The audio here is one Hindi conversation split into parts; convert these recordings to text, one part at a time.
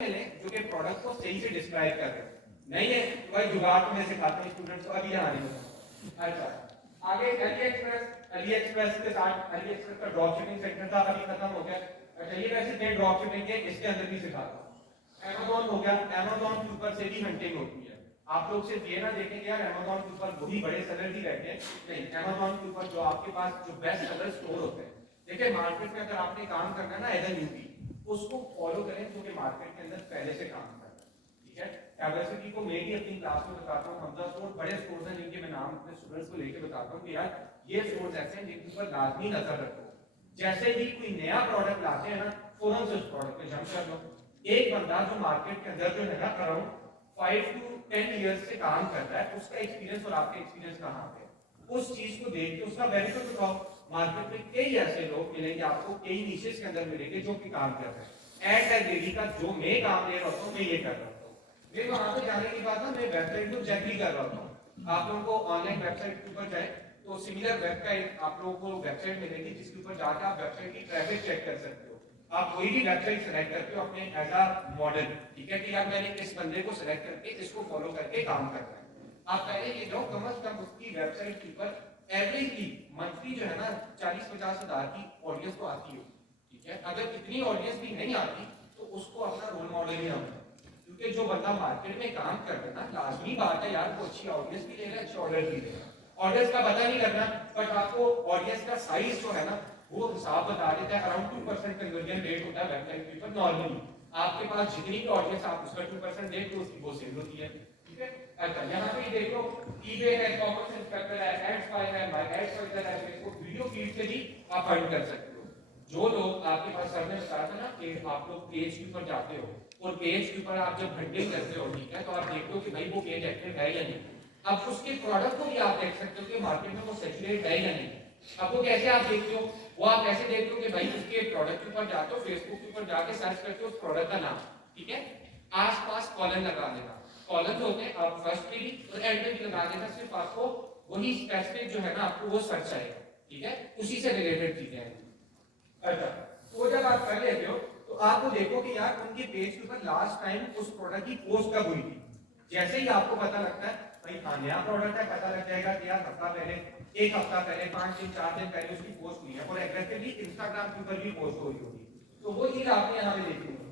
जो कि प्रोडक्ट को सही से डिस्क्राइब कर रहे हैं। नहीं है तो भाई जुगाड़ तो मैं सिखाता हूँ स्टूडेंट्स को अभी यहाँ नहीं। अच्छा आगे अली एक्सप्रेस के साथ अली एक्सप्रेस का ड्रॉप शिपिंग सेक्टर था, अभी खत्म हो गया। अच्छा ये वैसे थे ड्रॉप शिपिंग के, इसके अंदर भी सिखाता हूँ। अमेजोन हो गया, अमेजोन के ऊपर से भी हंटिंग होती है। आप लोग सिर्फ ये ना देखें कि यार अमेजोन के ऊपर वही बड़े सेलर ही रहते हैं, नहीं, अमेजोन के ऊपर जो आपके पास जो बेस्ट सेलर स्टोर होते हैं। देखिए मार्केट में अगर आपने काम करना है ना एज ए न्यूबी, उसको फॉलो करें जो कि मार्केट के अंदर पहले से काम कर रहा है, ठीक है। डाइवर्सिटी को मैं भी अपनी क्लास में बताता हूँ, हमजा स्टोर बड़े स्टोर्स हैं जिनके मैं नाम अपने स्टूडेंट्स को लेके बताता हूँ कि यार ये स्टोर्स ऐसे हैं जिनके ऊपर लाजमी नजर रखो। जैसे ही कोई नया प्रोडक्ट लाते हैं ना, फौरन से उस प्रोडक्ट पे जंप कर लो। एक बंदा जो मार्केट के अंदर जो है ना अराउंड 5 to 10 इयर्स से काम कर रहा है, उसका एक्सपीरियंस और आपके एक्सपीरियंस कहाँ पे, उस चीज को देख के उसका बेनिफिट उठाओ। मार्केट में कई ऐसे लोग मिलेंगे आपको, कई नीशेस के अंदर मिलेंगे जो कि काम कर रहे हैं। एट द डेली का जो मैं काम ले रहा हूँ मैं ये कर रहा हूँ। मैं वहां पे जाने के बाद ना मैं वेबसाइट को चेक भी कर रहा हूँ। आप लोगों को ऑनलाइन वेबसाइट के ऊपर जाए तो सिमिलर वेब का एक आप लोगों को वेबसाइट मिलेगी जिसके ऊपर जाकर आप वेबसाइट की ट्रैफिक चेक कर सकते हो। आप कोई भी वेबसाइट सेलेक्ट करते हो अपने एज अ मॉडल, ठीक है कि यार मैंने इस बंदे को सेलेक्ट करके इसको फॉलो करके काम करना है। आप पहले ये जाओ कम से कम उसकी वेबसाइट के ऊपर एवरेजली मंथली जो है ना 40-50 हज़ार की ऑडियंस तो आती हो, ठीक है। अगर इतनी ऑडियंस भी नहीं आती तो उसको अपना रोल मॉडल ही ना बनाओ, क्योंकि जो बंदा मार्केट में काम कर रहा है ना, लाजमी बात है यार वो अच्छी ऑडियंस भी ले रहा है, अच्छे ऑर्डर भी ले रहा है। ऑडियंस का पता नहीं लगना, बट आपको ऑडियंस का साइज जो है ना वो हिसाब बता देता है। अराउंड 2% कन्वर्जन रेट होता है वेबसाइट के ऊपर नॉर्मली। आपके पास जितनी भी ऑडियंस आप उसका 2% देख लो उसकी वो सेल होती है, ठीक है। अच्छा यहाँ पे देख लो eBay है, कॉमर्स इंस्पेक्टर है, एड्सपाई है, माय एड्सपाइजर है, फेसबुक वीडियो फीड से भी आप अर्न कर सकते हो। जो लोग आपके पास सर ने बताया था ना कि आप लोग पेज के ऊपर जाते हो और पेज के ऊपर आप जब हंटिंग करते हो, ठीक है, तो आप देखते हो कि भाई वो पेज एक्टिव है या नहीं। अब उसके प्रोडक्ट को भी आप देख सकते हो कि मार्केट में वो सैचुरेट है या नहीं। अब वो कैसे आप देखते हो, वो आप कैसे देखते हो कि भाई उसके प्रोडक्ट के ऊपर जाते हो, फेसबुक के ऊपर जाके सर्च करते हो उस प्रोडक्ट का नाम, ठीक है। आसपास कॉलन लगा देना, कॉलम जो होते हैं आप फर्स्ट पे भी और एंड पे भी लगा देना, सिर्फ आपको वही स्पेसिफिक जो है ना आपको वो सर्च आएगा, ठीक है, उसी से रिलेटेड चीजें हैं। अच्छा वो जब आप कर लेते हो तो आपको देखो कि यार उनके पेज के ऊपर लास्ट टाइम उस प्रोडक्ट की पोस्ट कब हुई थी। जैसे ही आपको पता लगता है भाई हाँ नया प्रोडक्ट है, पता लग जाएगा कि यार हफ्ता पहले, एक हफ्ता पहले, 5 दिन 4 दिन पहले उसकी पोस्ट हुई है और एग्रेसिवली इंस्टाग्राम के ऊपर भी पोस्ट हो रही होगी, तो वो चीज आपने यहाँ पे देखी होगी।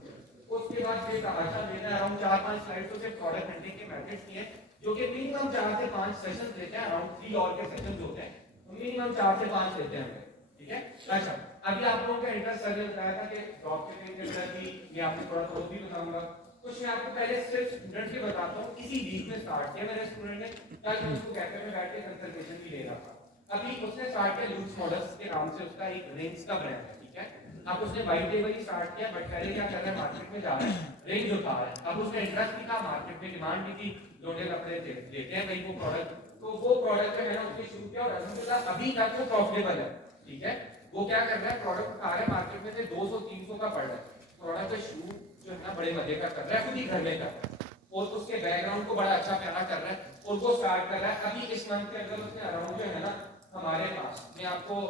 उसके बाद फिर अच्छा लेना है अराउंड 4-5 स्लाइड तो सिर्फ प्रोडक्ट हंटिंग के मेथड्स की है, जो कि मिनिमम 4 से 5 सेशंस लेते हैं, अराउंड 3 और के सेशंस होते हैं, तो मिनिमम 4 से 5 लेते हैं, ठीक है। अच्छा अभी आप लोगों का इंटरेस्ट सर ने बताया था कि ड्रॉप शिपिंग के अंदर भी मैं आपको थोड़ा सा भी बताऊंगा। कुछ मैं आपको पहले सिर्फ स्टूडेंट्स के बताता हूँ। इसी वीक में स्टार्ट किया मेरे स्टूडेंट ने, कल मैं उसको कैफे में बैठ के कंसल्टेशन भी ले रहा था। अभी उसने स्टार्ट किया लूक्स मॉडल्स के नाम से, उसका एक रेंज का ब्रांड है, ठीक है। अब उसने वाइट लेबल ही स्टार्ट किया, बट पहले क्या कर रहा है मार्केट में जा रहा है, रेंज उठा रहा है। अब उसने इंटरेस्ट भी था, मार्केट में डिमांड भी थी, लोटे कपड़े देते हैं भाई वो प्रोडक्ट, तो वो प्रोडक्ट जो है ना उसने शुरू किया और अल्हम्दुलिल्लाह अभी तक वो प्रॉफिटेबल है, ठीक है। वो क्या कर रहा है प्रोडक्ट उठा रहा है, मार्केट में से 200-300 का पड़ रहा है प्रोडक्ट का शूट जो है ना बड़े मजे का कर रहा है, खुद ही घर में कर रहा है और उसके बैकग्राउंड को बड़ा अच्छा प्यारा कर रहा है और वो स्टार्ट कर रहा है। अभी इस मंथ के अंदर उसने अराउंड जो है ना हमारे पास, मैं आपको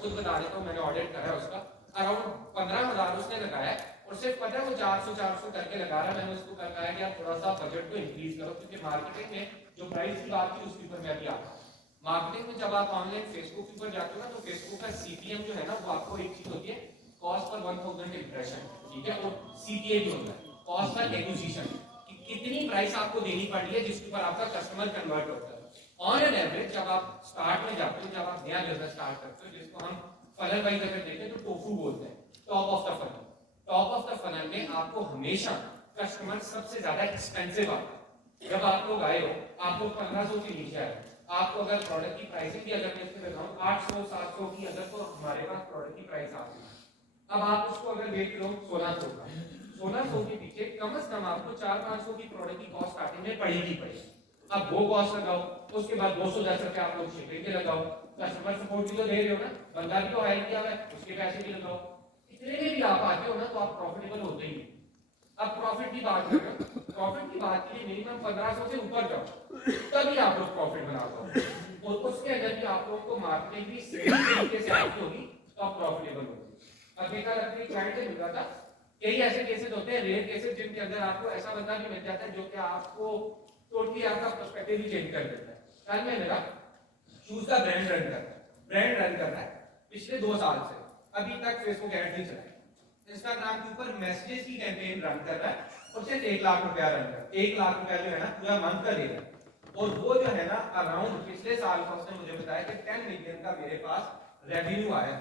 खुद बता देता हूँ, मैंने ऑडिट करा है उसका, अराउंड 15,000 उसने लगाया और सिर्फ पता है वो 400 करके लगा रहा है। मैंने उसको कहा कि आप थोड़ा सा बजट को इंक्रीज करो, क्योंकि मार्केटिंग में जो प्राइस की बात थी उसके ऊपर मैं अभी आता हूँ। मार्केटिंग में जब आप ऑनलाइन फेसबुक के ऊपर जाते हो ना, तो फेसबुक का सीपीएम जो है ना वो आपको एक चीज होती है कॉस्ट पर 1000 इंप्रेशन, ठीक है, और सीपीए भी होता है कॉस्ट पर एक्विजिशन, कि कितनी प्राइस आपको देनी पड़ रही है जिसके ऊपर आपका कस्टमर कन्वर्ट होता है। ऑन एन एवरेज जब आप स्टार्ट में जाते हो, जब आप नया बिजनेस स्टार्ट करते हो, जिसको हम फनल वाइज अगर देखें तो टोफू बोलते हैं, top of the funnel. Top of the funnel में आपको हमेशा कस्टमर सबसे ज्यादा एक्सपेंसिव आता है। जब आप लोग आए हो, आप लोग 1500 से नीचे आए, आपको अगर प्रोडक्ट की प्राइसिंग भी अगर मैं इसमें बताऊं 800-700 की, अगर तो हमारे पास प्रोडक्ट की प्राइस आती है। अब आप उसको अगर देख लो 1600 का, 1600 के पीछे कम से कम आपको 400-500 की प्रोडक्ट की कॉस्ट स्टार्टिंग में पड़ेगी पड़ेगी। अब वो कॉस्ट लगाओ, उसके बाद 210 रुपए आप लोग शिपिंग के लगाओ, कस्टमर सपोर्ट भी तो दे रहे हो ना, बंदा भी तो हायर किया हुआ है, उसके पैसे भी लगाओ, इतने में भी आप आते हो ना तो आप प्रॉफिटेबल होते ही। अब प्रॉफिट की बात करें, प्रॉफिट की बात के लिए मिनिमम 1500 से ऊपर जाओ तभी आप लोग प्रॉफिट बना पाओगे, और उसके अंदर भी आप लोगों को मार्केटिंग भी सही तरीके से आती होगी तो आप प्रॉफिटेबल होगे। अब देखा लगता है क्लाइंट से मिल रहा था, कई ऐसे केसेस होते हैं, रेयर केसेस, जिनके अंदर आपको ऐसा बंदा भी मिल जाता है जो कि आपको टोटली आपका पर्सपेक्टिव ही चेंज कर देता है। कल में मेरा शूज का ब्रांड रन कर रहा है पिछले 2 साल से, अभी तक फेसबुक एड नहीं चला, इंस्टाग्राम के ऊपर मैसेजेस की कैंपेन रन कर रहा है और सिर्फ 1 लाख रुपया रन कर, 1 लाख रुपया जो है ना पूरा मंथ का देगा। और वो जो है ना अराउंड पिछले साल का उसने मुझे बताया कि 10 मिलियन का मेरे पास रेवेन्यू आया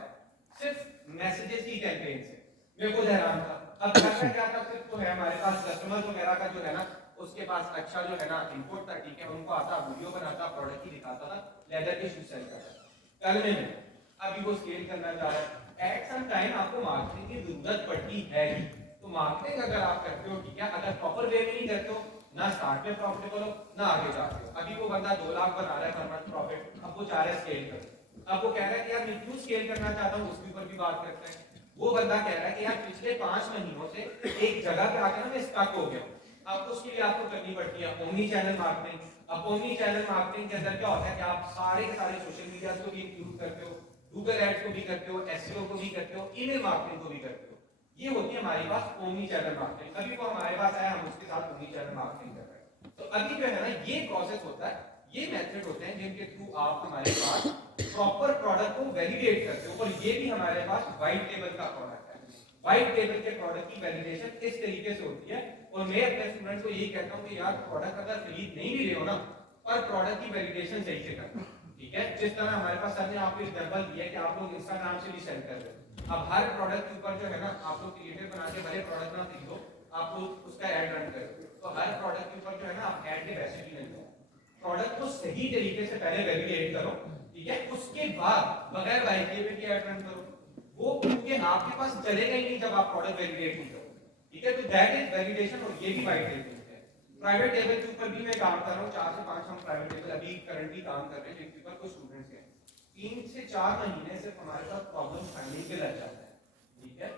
सिर्फ मैसेजेस की कैंपेन से। मेरे को हैरान था। अब करना क्या था, सिर्फ तो है हमारे पास कस्टमर वगैरह का जो है ना उसके पास अच्छा जो है ना इनपुट था, ठीक है, उनको आता वीडियो बनाता, प्रोडक्ट ही दिखाता था, लेदर के शूज सेल करता था। कल में अभी वो स्केल करना चाह रहा है, एट सम टाइम आपको मार्केटिंग की जरूरत पड़ती है ही। तो मार्केटिंग अगर आप करते हो, ठीक है, अगर प्रॉपर वे में नहीं करते हो ना स्टार्ट में प्रॉफिटेबल हो ना आगे जाते हो। अभी वो बंदा 2 लाख बना रहा है पर मंथ प्रॉफिट, अब वो चाह रहा है स्केल कर, अब वो कह रहा है कि यार मैं क्यों स्केल करना चाहता हूँ, उसके ऊपर भी बात करते हैं। वो बंदा कह रहा है कि यार पिछले 5 महीनों से एक जगह पे आकर ना मैं स्टक हो गया। अब उसके लिए आपको करनी पड़ती है ओमनी चैनल मार्केटिंग। अब ओमनी चैनल मार्केटिंग के अंदर क्या होता है कि आप सारे के सारे सोशल मीडिया को भी इंक्लूड करते हो, गूगल एड्स को भी करते हो, एसईओ को भी करते हो, ईमेल मार्केटिंग को भी करते हो। ये होती है हमारे पास ओमनी चैनल मार्केटिंग। अभी वो हमारे पास आया, हम उसके साथ ओमनी चैनल मार्केटिंग कर रहे हैं। तो अभी जो है ना ये प्रोसेस होता है, ये मेथड होते हैं जिनके थ्रू आप हमारे पास प्रॉपर प्रोडक्ट को वैलिडेट करते हो। और ये भी हमारे पास व्हाइट टेबल का प्रोडक्ट है। व्हाइट टेबल के प्रोडक्ट की वैलिडेशन इस तरीके से होती है। और मैं अपने स्टूडेंट्स को यही कहता हूं कि यार प्रोडक्ट अगर खरीद नहीं भी रहे हो ना, पर प्रोडक्ट की वैलिडेशन सही से करना, ठीक है। जिस तरह हमारे पास सर ने आपको एग्जांपल दिया कि आप लोग इंस्टाग्राम से भी सेल कर रहे हो। अब हर प्रोडक्ट के ऊपर जो है ना आप लोग क्रिएटिव बना के भले प्रोडक्ट ना खरीदो, आप लोग उसका ऐड रन करो, तो हर प्रोडक्ट के ऊपर जो है ना आप ऐड के पैसे भी नहीं दो। प्रोडक्ट को सही तरीके से पहले वैलिडेट करो, ठीक है, उसके बाद बगैर वाइट की ऐड रन करो। वो क्योंकि आपके पास चलेगा ही नहीं जब आप प्रोडक्ट वैलिडेट नहीं करो, ठीक है। तो दैट इज वैलिडेशन। और ये भी व्हाइट टेबल है। प्राइवेट टेबल के ऊपर भी मैं काम कर रहा हूँ, 4 से 5 हम प्राइवेट टेबल अभी करंटली काम कर रहे हैं, जिनके ऊपर कुछ स्टूडेंट्स हैं। 3 से 4 महीने सिर्फ हमारे पास प्रॉब्लम फाइंडिंग पे लग जाता है, ठीक है,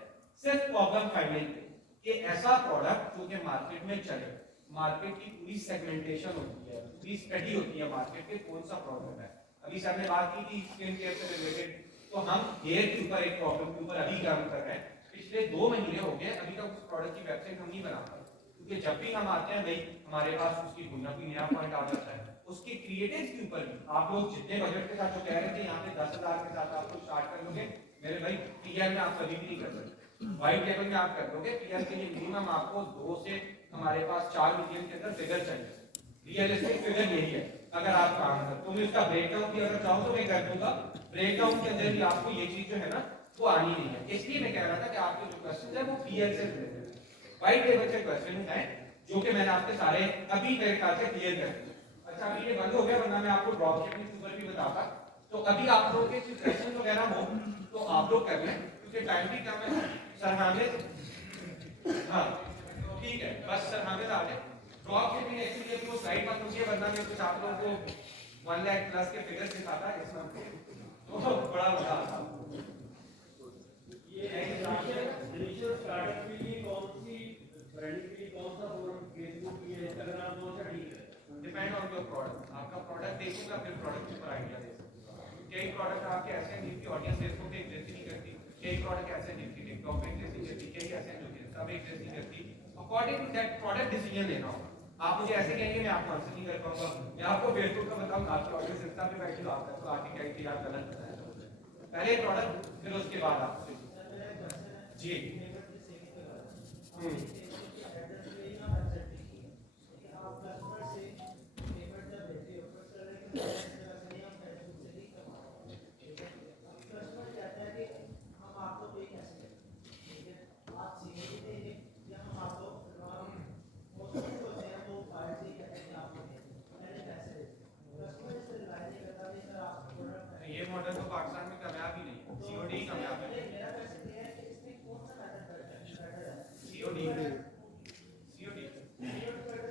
सिर्फ प्रॉब्लम फाइंडिंग पे कि ऐसा प्रोडक्ट जो कि मार्केट में चले। मार्केट की पूरी सेगमेंटेशन होती है, पूरी स्टडी होती है मार्केट के कौन सा प्रॉब्लम है। अभी सर ने बात की थी स्किन केयर से रिलेटेड, तो हम हेयर के ऊपर एक प्रॉब्लम के ऊपर अभी काम कर रहे हैं। पिछले 2 महीने हो गए, अभी तक उस प्रोडक्ट की वेबसाइट हम नहीं बना पाए, क्योंकि जब भी हम आते हैं भाई हमारे पास उसकी कोई ना कोई नया पॉइंट आ जाता है। उसके क्रिएटिव के ऊपर भी आप लोग जितने बजट के साथ जो कह रहे थे यहाँ पे 10,000 के साथ आप लोग स्टार्ट कर लोगे, मेरे भाई पीआर में आप कभी भी नहीं कर सकते। व्हाइट टेबल में आप कर दोगे, पीआर के लिए मिनिमम आपको 2 से हमारे पास 4 मिलियन के अंदर फिगर चाहिए। रियलिस्टिक फिगर यही है। अगर आप काम कर तो मैं उसका ब्रेकडाउन भी अगर चाहूँ तो मैं कर दूंगा। ब्रेकडाउन के अंदर भी आपको ये चीज जो है ना वो आनी नहीं है। इसलिए मैं कह रहा था कि आपके जो क्वेश्चन है वो पीएल से रिलेटेड है, व्हाइट टेबल के क्वेश्चन है जो कि मैंने आपके सारे अभी मेरे ख्याल से क्लियर कर दिए। अच्छा अभी ये बंद हो गया, वरना मैं आपको ड्रॉप शिपिंग के ऊपर भी बताता। तो अभी आप लोगों के क्वेश्चन वगैरह हो तो आप लोग कर लें, क्योंकि टाइम भी कम है। सर हामिद, हाँ ठीक है, बस सर हामिद आ जाए। ड्रॉप शिपिंग एक्चुअली अपनी स्लाइड मत पूछिए, वरना मैं कुछ आप लोगों को 1 लाख प्लस के फिगर दिखाता है इस मंथ के, तो बड़ा मजा आता। ये इनिशियल स्टार्टअप के लिए कौन सी ब्रांडिंग के लिए कौन सा फोरम, फेसबुक या इंस्टाग्राम कौन सा ठीक है? Depend on your product. आपका प्रोडक्ट देखूंगा फिर प्रोडक्ट के ऊपर आइडिया दे सकूंगा। कई प्रोडक्ट आपके ऐसे हैं जिनकी ऑडियंस फेसबुक पे एग्जिस्ट नहीं करती, कई प्रोडक्ट ऐसे हैं जिनकी टिकटॉक पे एग्जिस्ट नहीं करती, कई ऐसे हैं जो इंस्टा पे एग्जिस्ट नहीं करती। According to that product decision लेना होगा। आप मुझे ऐसे कहेंगे मैं आपको आंसर नहीं कर पाऊंगा। मैं आपको फेसबुक का बताऊंगा, आपकी ऑडियंस इंस्टा पे बैठी हो आपका, तो आके कहेंगे यार गलत बताया। पहले प्रोडक्ट फिर उसके बाद आप जी ये मॉडल तो पाकिस्तान में कामयाब ही नहीं, सीओडी ही कामयाब है। सीओडी सीओडी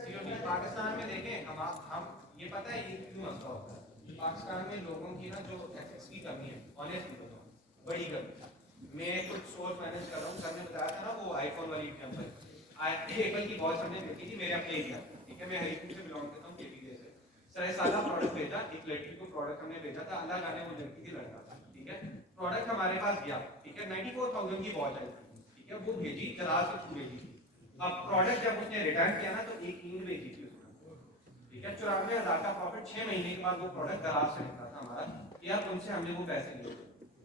सीओडी पाकिस्तान में देखें हम ये पता है ये क्यों मसला होता है। पाकिस्तान में लोगों की ना जो एथिक्स की कमी है, ऑनेस्टली बताऊं, बड़ी कमी। मैं कुछ सोर्स मैनेज कर रहा हूँ, सर ने बताया था ना वो आईफोन वाली एग्जांपल, एप्पल की वॉच हमने देखी थी मेरे अपने एरिया, ठीक है, मैं हरिपुर से बिलोंग करता हूँ, केपीके से। सर साला प्रोडक्ट भेजा, एक लड़की को प्रोडक्ट हमने भेजा था, अल्लाह जाने वो लड़की थी लड़का था, ठीक है। प्रोडक्ट हमारे पास गया, ठीक है, 94,000 की वॉच आई थी, ठीक ठीक है, वो भेजी दराज के थ्रू भेजी थी। अब प्रोडक्ट जब उसने रिटर्न किया ना तो एक ईमेल भेजी थी उसने, ठीक है, 94,000 का प्रॉफिट 6 महीने के बाद वो प्रोडक्ट दराज से निकला था हमारा, यार उनसे हमने वो पैसे लिए।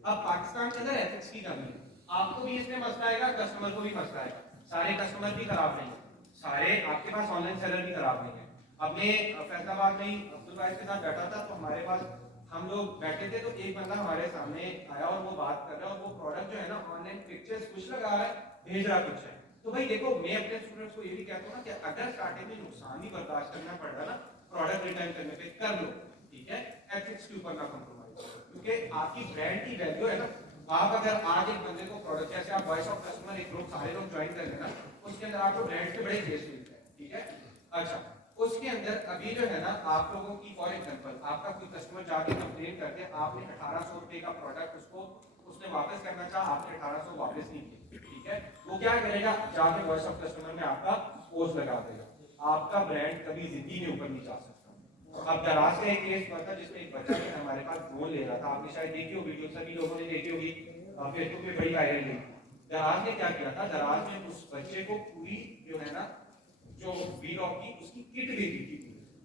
अब पाकिस्तान के अंदर एथिक्स की कमी है, आपको भी इसमें मसला आएगा, कस्टमर को भी मसला आएगा, सारे कस्टमर भी खराब नहीं है, सारे आपके पास ऑनलाइन सेलर भी खराब नहीं है। अब मैं फैसलाबाद में ही अब्दुल भाई के साथ बैठा था, तो हमारे पास हम लोग बैठे थे, तो एक बंदा हमारे सामने आया और वो बात कर रहा है, और वो प्रोडक्ट जो है ना ऑनलाइन पिक्चर्स कुछ लगा रहा है, भेज रहा कुछ है। तो भाई देखो, मैं अपने स्टूडेंट्स को ये भी कहता हूँ ना कि अगर स्टार्टिंग में नुकसान भी बर्दाश्त करना पड़ रहा है ना प्रोडक्ट रिटर्न करने पे, कर लो, ठीक है, एथिक्स के ऊपर ना कॉम्प्रोमाइज करो, क्योंकि आपकी ब्रांड की वैल्यू है ना। आप अगर आज एक बंदे को प्रोडक्ट, जैसे आप वॉइस ऑफ कस्टमर एक ग्रुप सारे लोग ज्वाइन कर लेना, उसके अंदर आपको ब्रांड के बड़े केस मिलते हैं, ठीक है। अच्छा, उसके अंदर अभी जो है ना आप लोगों की, फॉर एग्जांपल आपका कोई कस्टमर जाके कंप्लेन करते हैं, आपने 1800 रुपए का प्रोडक्ट उसने वापस करना चाहा, आपने 1800 वापस नहीं किए, ठीक है, वो क्या करेगा, जाके वॉइस ऑफ कस्टमर में आपका पोस्ट लगा देगा, आपका ब्रांड कभी जिंदगी में ऊपर नहीं जा सकता। अब दराज का एक केस हुआ था जिसमें एक बच्चा ने हमारे पास ड्रोन ले रहा था, आपने शायद देखी हो वीडियो, सभी लोगों ने देखी होगी, फेसबुक पे बड़ी वायरल हुई। दराज ने क्या किया था, दराज ने उस बच्चे को पूरी जो है ना जो वीलॉग की उसकी किट दे दी थी,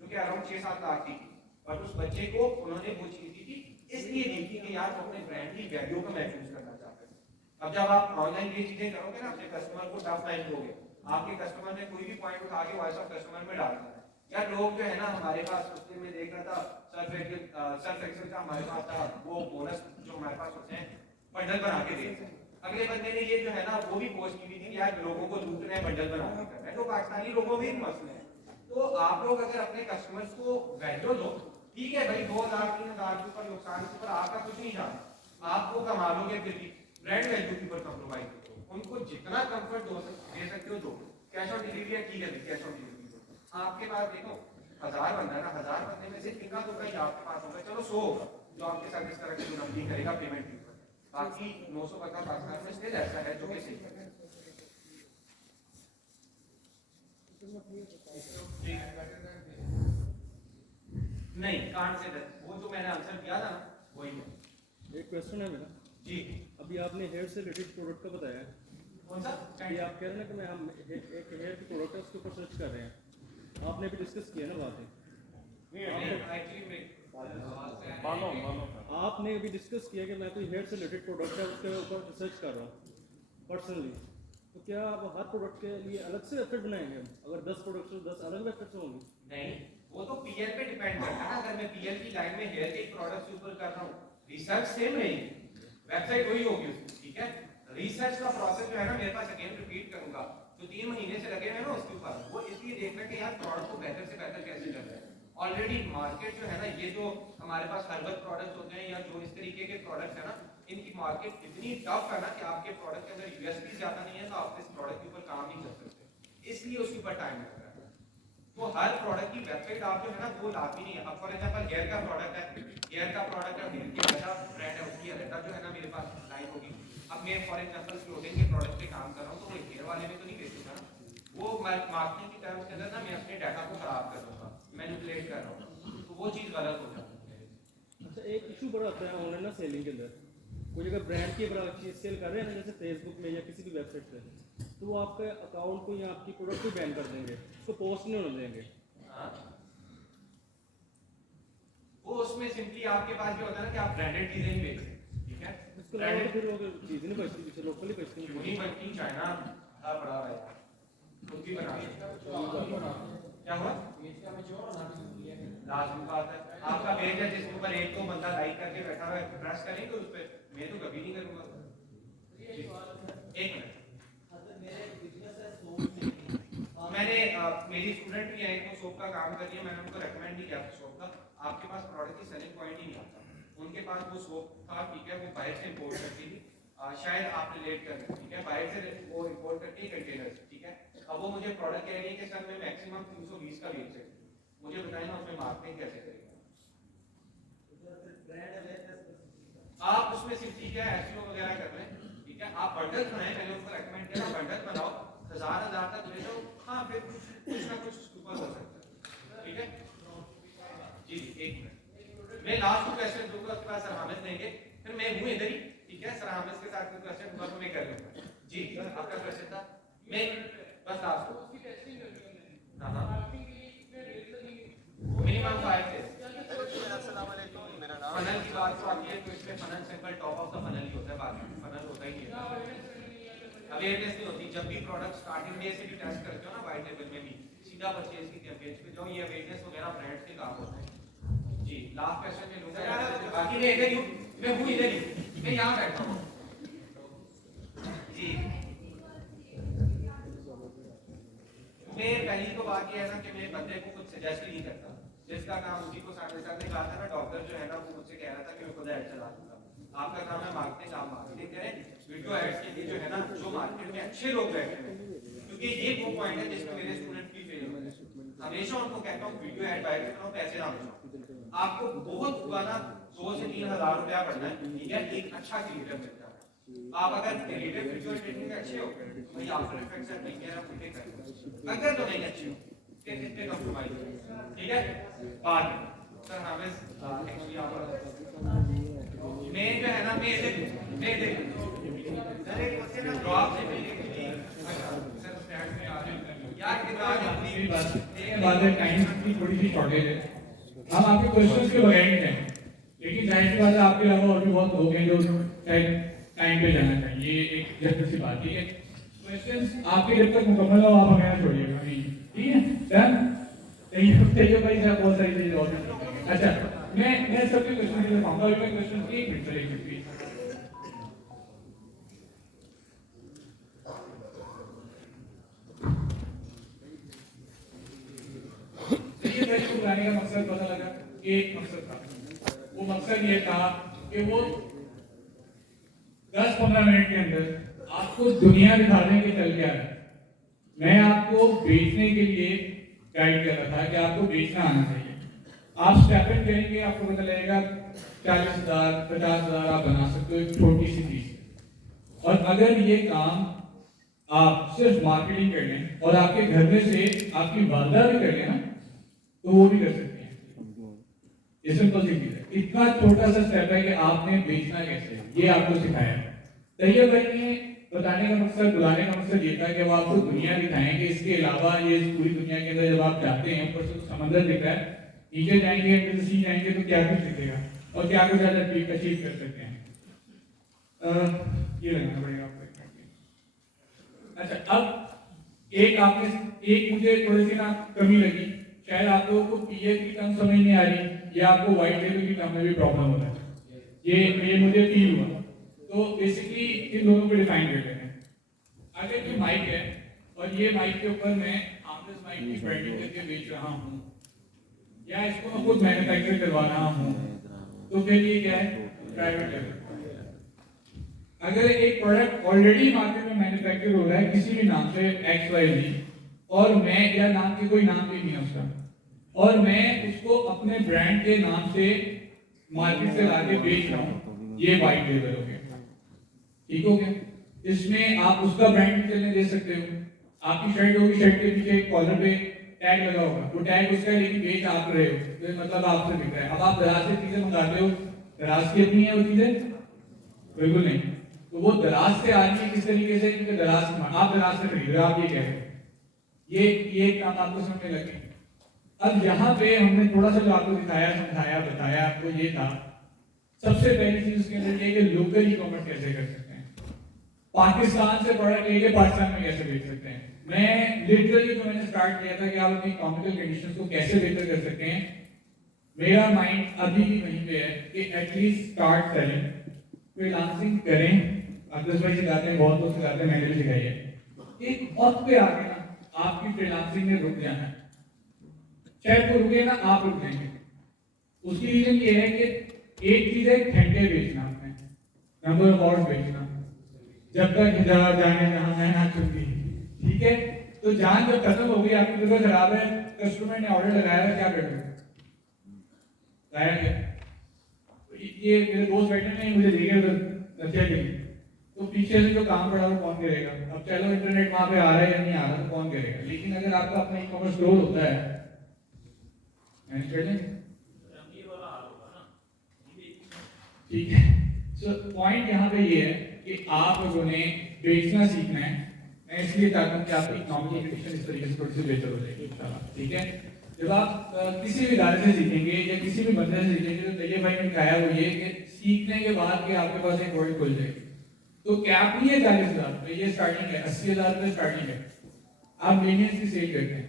जो कि अराउंड 6-7 लाख की, और उस बच्चे को उन्होंने वो चीज दी थी इसलिए दी थी कि यार वो अपने ब्रांड की वैल्यू को महसूस करना चाहते हैं। अब जब आप ऑनलाइन ये चीजें करोगे ना, अपने कस्टमर को टफ टाइम दोगे, आपके कस्टमर ने कोई भी पॉइंट उठा के वॉइस ऑफ कस्टमर में डाल देना है। यार लोग जो है ना हमारे पास, उस दिन मैं देख रहा था सर्फ एक्सेल का हमारे पास था, वो बोनस जो हमारे पास होते हैं बंडल बना के देते हैं। अगले बंदे ने ये जो है ना वो भी पोस्ट की हुई थी, यार लोगों को लूटना है, बंडल बना के करना है, तो पाकिस्तानी लोगों में एक मसले हैं। तो आप लोग अगर अपने कस्टमर्स को वैल्यू दो, ठीक है भाई, 2,000-3,000 के ऊपर नुकसान के ऊपर आपका कुछ नहीं जाना, आप वो कमा लोगे, फिर भी ब्रांड वैल्यू के ऊपर कॉम्प्रोमाइज करो, उनको जितना कंफर्ट दे सकते हो दो। कैश ऑन डिलीवरी है, ठीक है, कैश ऑन डिलीवरी दो। आपके पास देखो 1000 बंदा है ना, 1000 बंदे में से कितना तो कहीं आपके पास होगा, चलो 100 होगा जो आपके साथ इस तरह की नकदी करेगा पेमेंट के ऊपर, बाकी 900 बंदा पाकिस्तान में स्टिल ऐसा है जो कि सही है। नहीं, कांट से वो जो मैंने आंसर दिया था ना वही है। एक क्वेश्चन है मेरा जी, अभी आपने हेयर से रिलेटेड प्रोडक्ट का बताया है, कौन सा? कि आप कह रहे हैं ना कि मैं हम एक हेयर की प्रोडक्ट है उसके ऊपर सर्च कर रहे हैं, आपने भी डिस्कस किया ना बातें, आपने भी डिस्कस किया कि मैं कोई हेयर से रिलेटेड प्रोडक्ट है उसके ऊपर रिसर्च कर रहा हूँ पर्सनली, तो क्या आप हर प्रोडक्ट के लिए अलग से वेबसाइट बनाएंगे हम? अगर 10 प्रोडक्ट्स तो 10 अलग वेबसाइट्स होंगी? नहीं, वो तो पीएल पे डिपेंड करता है ना। अगर मैं पीएल की लाइन में हेयर के प्रोडक्ट्स के ऊपर कर रहा हूँ, रिसर्च सेम रहेगी, वेबसाइट वही होगी उसकी, ठीक है। रिसर्च का प्रोसेस जो है ना मेरे पास अगेन रिपीट करूंगा, जो 3 महीने से लगे हुए ना उसके ऊपर, वो इसलिए देखना कि यार प्रोडक्ट को बेहतर से बेहतर कैसे कर रहे हैं। ऑलरेडी मार्केट जो है ना, ये जो हमारे पास हर्बल प्रोडक्ट्स होते हैं या जो इस तरीके के प्रोडक्ट्स है ना, इनकी मार्केट इतनी टफ है ना कि आपके प्रोडक्ट के अंदर यूएसपी ज्यादा नहीं है, तो आप इस प्रोडक्ट के ऊपर काम नहीं कर सकते, इसलिए उसके ऊपर टाइम लग रहा है। तो हर प्रोडक्ट की वेबसाइट आप जो है ना वो लाती नहीं है। अब फॉर एग्जांपल हेयर का प्रोडक्ट है, हेयर का प्रोडक्ट है, हेयर की अलग ब्रांड है, उसकी अलग जो है ना मेरे पास लाइन होगी। अब मैं फॉर एग्जांपल क्लोथिंग के प्रोडक्ट पे काम कर रहा हूँ, तो वो हेयर वाले में तो नहीं बेचूंगा ना, वो मार्केटिंग की टर्म्स के अंदर ना मैं अपने डाटा को खराब कर दूंगा, मैनिपुलेट कर रहा हूँ, तो वो चीज़ गलत हो जाती है। अच्छा, एक इशू बड़ा आता है ऑनलाइन ना सेलिंग के अंदर, कोई अगर ब्रांड की अगर चीज़ सेल कर रहे हैं ना जैसे फेसबुक में या किसी भी वेबसाइट पे, तो वो आपके अकाउंट को या आपकी प्रोडक्ट को बैन कर देंगे, उसको पोस्ट नहीं होने देंगे। वो उसमें सिंपली आपके पास क्या होता है ना कि आप ब्रांडेड चीजें ही बेचते हैं, ठीक है। उसके अलावा तो फिर वो चीज़ नहीं बचती, पीछे लोकली बचती क्यों नहीं बनती, चाइना बड़ा बड़ा है, खुद भी बना क्या हुआ, लाजमी बात है। आपका पेज है जिसके ऊपर एक तो बंदा लाइक करके बैठा हुआ है, प्रेस करेंगे उस पर, मैं तो कभी नहीं करूंगा। एक मिनट, मैंने मेरी स्टूडेंट भी है, वो सोप का काम कर रही है, मैंने उनको रेकमेंड नहीं किया था सोप का। आपके पास प्रोडक्ट की सेलिंग पॉइंट ही नहीं आता, उनके पास वो सोप था, ठीक है, वो बाहर से इंपोर्ट करती थी, शायद आप रिलेट कर रहे हैं, ठीक है, बाहर से वो इंपोर्ट करती है कंटेनर से, ठीक है। अब वो मुझे प्रोडक्ट कह रही है कि सर मैं मैक्सिमम 320 का बेच सकती हूँ, मुझे बताएं ना उसमें मार्केटिंग कैसे करेगा आप, उसमें सिर्फ ठीक है एसईओ वगैरह कर रहे हैं, ठीक है, आप बंडल बनाएं, मैंने उनको रेकमेंड किया बंडल बनाओ, 1000 तक ले जाओ, हाँ फिर कुछ ना कुछ ऊपर हो सकता है, ठीक है जी। एक मिनट, मैं लास्ट को क्वेश्चन दूंगा, उसके बाद सर हामिद देंगे, फिर मैं हूँ इधर ही, ठीक है, सर हामिद के साथ क्वेश्चन मैं कर लूंगा जी। जी आपका क्वेश्चन था मैं बस लास्ट हाँ मिनिमम 5 डेज फनल की बात तो आती है तो इसमें funnel simple top of the funnel ही होता है, बाद में फनल होता ही नहीं है। अवेयरनेस नहीं होती, जब भी प्रोडक्ट स्टार्टिंग डे से भी टेस्ट करते हो ना वाइट लेवल में भी सीधा परचेज की कैंपेन पे जाओ, ये अवेयरनेस वगैरह ब्रांड्स के काम होता है। जी लास्ट क्वेश्चन में लूंगा, बाकी मैं इधर ही हूं, मैं हूं इधर ही, मैं यहां बैठा हूं जी। मैं पहली तो बात ये है ना कि मैं बंदे को कुछ सजेस्ट नहीं करता, जिसका काम उसी को सामने सामने कहा था ना, डॉक्टर जो है ना वो मुझसे कह रहा था कि मैं खुद ऐड चला दूंगा। आपका काम है मार्केटिंग, आप मार्केटिंग करें, वीडियो एड्स के लिए जो है ना जो मार्केट में अच्छे लोग बैठे हैं, क्योंकि ये वो पॉइंट है जिसमें मेरे स्टूडेंट भी फेल होते हैं। हमेशा उनको कहता हूँ वीडियो एड बाय करना, पैसे ना बचाओ, आपको बहुत पुराना 2 से 3 हज़ार रुपया बढ़ना है, ठीक है, एक अच्छा क्रिएटर मिल जाए। आप अगर क्रिएटिव वीडियो एडिटिंग में अच्छे हो भाई आफ्टर इफेक्ट्स एंड प्रीमियर आप खुद ही कर, अगर तो नहीं अच्छे हो फिर इस पे कंप्रोमाइज, ठीक है। बात सर हमें एक्चुअली आप मैं जो है ना मैं दे सर एक क्वेश्चन है ड्रॉप से भी एक्चुअली सर स्टैट में आ जाए यार किताब अपनी बात है, टाइम की थोड़ी सी शॉर्टेज है, हम आपके क्वेश्चंस के बगैर नहीं हैं, लेकिन जाहिर सी बात है आपके अलावा और भी बहुत लोग हैं जो शायद टाइम पे जाना चाहिए, ये एक जनरल सी बात है। क्वेश्चंस आपके जब तक मुकम्मल हो आप हमें छोड़िएगा नहीं, ठीक है डन। चाहिए भाई साहब बहुत सारी चीजें और अच्छा मैं सबके क्वेश्चन के लिए मांगूंगा, मैं क्वेश्चन की एक मिनट चलेगी प्लीज। ये मेरे को बुलाने का मकसद पता लगा, एक मकसद था, वो मकसद ये था कि वो 10-15 मिनट के अंदर आपको दुनिया दिखा दें कि चल क्या है। मैं आपको बेचने के लिए गाइड कर रहा था कि आपको बेचना आना चाहिए, आप स्टेप इन करेंगे आपको पता लगेगा 40,000 50,000 आप बना सकते हो एक छोटी सी चीज। और अगर ये काम आप सिर्फ मार्केटिंग कर लें और आपके घर में से आपकी वालदा भी कर लें ना तो वो भी कर सकते हैं। ये सिंपल सी चीज है, इतना छोटा सा स्टेप है कि आपने बेचना कैसे ये आपको सिखाया। तैयब भाई ने बताने का मकसद, बुलाने का मकसद ये था कि वो आपको दुनिया दिखाएं कि इसके अलावा ये पूरी दुनिया के अंदर जब आप जाते हैं ऊपर से तो समंदर दिख रहा है, नीचे जाएंगे सी जाएंगे तो क्या कुछ दिखेगा और क्या कुछ ज्यादा अचीव कर सकते हैं। ये लगाना पड़ेगा आपको। अच्छा अब एक मुझे थोड़ी सी ना कमी लगी, शायद आप लोगों को पीए की टर्म समझ नहीं आ रही या आपको वाइट लेवल की टर्म में भी प्रॉब्लम हो रहा है, ये मुझे फील हुआ। तो बेसिकली इन दोनों को डिफाइन कर लेते हैं। अगर ये माइक है और ये माइक के ऊपर मैं आमलेस माइक की ब्रांडिंग करके बेच रहा हूँ या इसको मैं खुद मैन्युफैक्चर करवा रहा हूँ तो फिर ये क्या है, प्राइवेट लेवल। अगर एक प्रोडक्ट ऑलरेडी मार्केट में मैन्युफैक्चर हो रहा है किसी भी नाम से XYZ और मैं या नाम के कोई नाम भी नहीं है उसका और मैं उसको अपने ब्रांड के नाम से मार्केट से लाके बेच रहा हूँ, ये वाइट लेवल हो गया, ठीक हो गया। इसमें आप उसका ब्रांड भी चलने दे सकते हो, आपकी शर्ट होगी, शर्ट के पीछे कॉलर पे टैग लगा होगा, वो टैग उसका है लेकिन बेच आप रहे हो तो मतलब आपसे बिक रहा है। अब आप दराज से चीजें मंगाते हो, दराज की अपनी है वो चीजें, बिल्कुल नहीं। तो वो दराज से आ रही है किस तरीके से, क्योंकि दराज से आप दराज से खरीद रहे हो, आप ये कह रहे हो, ये काम आपको समझने लगे। अब यहाँ पे हमने थोड़ा सा जो आपको दिखाया, समझाया, बताया आपको ये था, सबसे पहली चीज उसके अंदर ये कि लोकल ई कॉमर्स कैसे कर सकते हैं, पाकिस्तान से प्रोडक्ट लेके पाकिस्तान में कैसे बेच सकते हैं। मैं लिटरली जो मैंने स्टार्ट किया था कि आप अपनी इकोनॉमिकल कंडीशंस को कैसे बेहतर कर सकते हैं, मेरा माइंड अभी भी वहीं पे है कि एटलीस्ट स्टार्ट सेलिंग, फ्रीलांसिंग करें। अब्दुल भाई सिखाते हैं, बहुत लोग सिखाते हैं, मैंने भी सिखाई है। एक वक्त पे आके ना आपकी फ्रीलांसिंग में रुक जाना है, शायद वो रुके ना आप रुक जाएंगे। उसकी रीजन ये है कि एक चीज है घंटे बेचना, आपने नंबर ऑफ आवर्स बेचना, जब तक जाने जहां मैं ना चुकी, ठीक है। तो जान जब खत्म हो गई, आपकी जरूरत खराब है, कस्टमर ने ऑर्डर लगाया है, क्या करोगे, लाया क्या। ये मेरे दोस्त बैठे नहीं, मुझे देखे रखिया गई, तो पीछे से जो काम पड़ा वो कौन करेगा। अब चलो इंटरनेट वहां पे आ रहा है या नहीं आ रहा तो कौन करेगा, लेकिन अगर आपका अपना ई कॉमर्स स्टोर होता है मैनेज कर लेंगे, ठीक है। सो पॉइंट यहाँ पे ये है कि आप लोगों ने बेचना सीखना है। मैं इसलिए चाहता हूँ कि आपकी इकोनॉमिक एजुकेशन इस तरीके से थोड़ी सी बेहतर हो जाएगी इंशाल्लाह, ठीक है। जब आप किसी भी इदारे से सीखेंगे या किसी भी बंदे से सीखेंगे तो तैयब भाई ने कहा वो ये कि सीखने के बाद कि आपके पास एक वर्ल्ड खुल जाएगी। तो कैप नहीं है 40,000 रुपये, ये स्टार्टिंग है, 80,000 रुपये स्टार्टिंग है। आप मिलियंस की सेल करते हैं।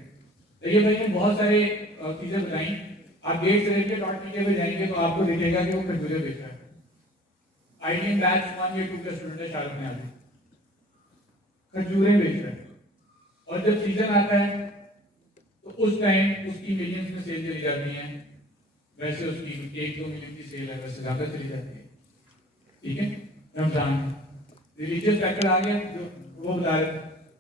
तैयब भाई ने बहुत सारे चीजें बताई। आप गेट से लेकर .pk पे जाएंगे तो आपको दिखेगा कि वो खजूरें बेच रहा है। आईटीएम बैच 1 या 2 का स्टूडेंट है शाहरुख में आगे खजूरें बेच रहा है, और जब सीजन आता है तो उस टाइम उसकी मिलियंस में सेल चली जाती है। वैसे उसकी 1-2 मिलियन की सेल है, वैसे ज्यादा चली जाती है, ठीक है। रमजान रिलीजियस फैक्टर आ गया, जो वो बता रहे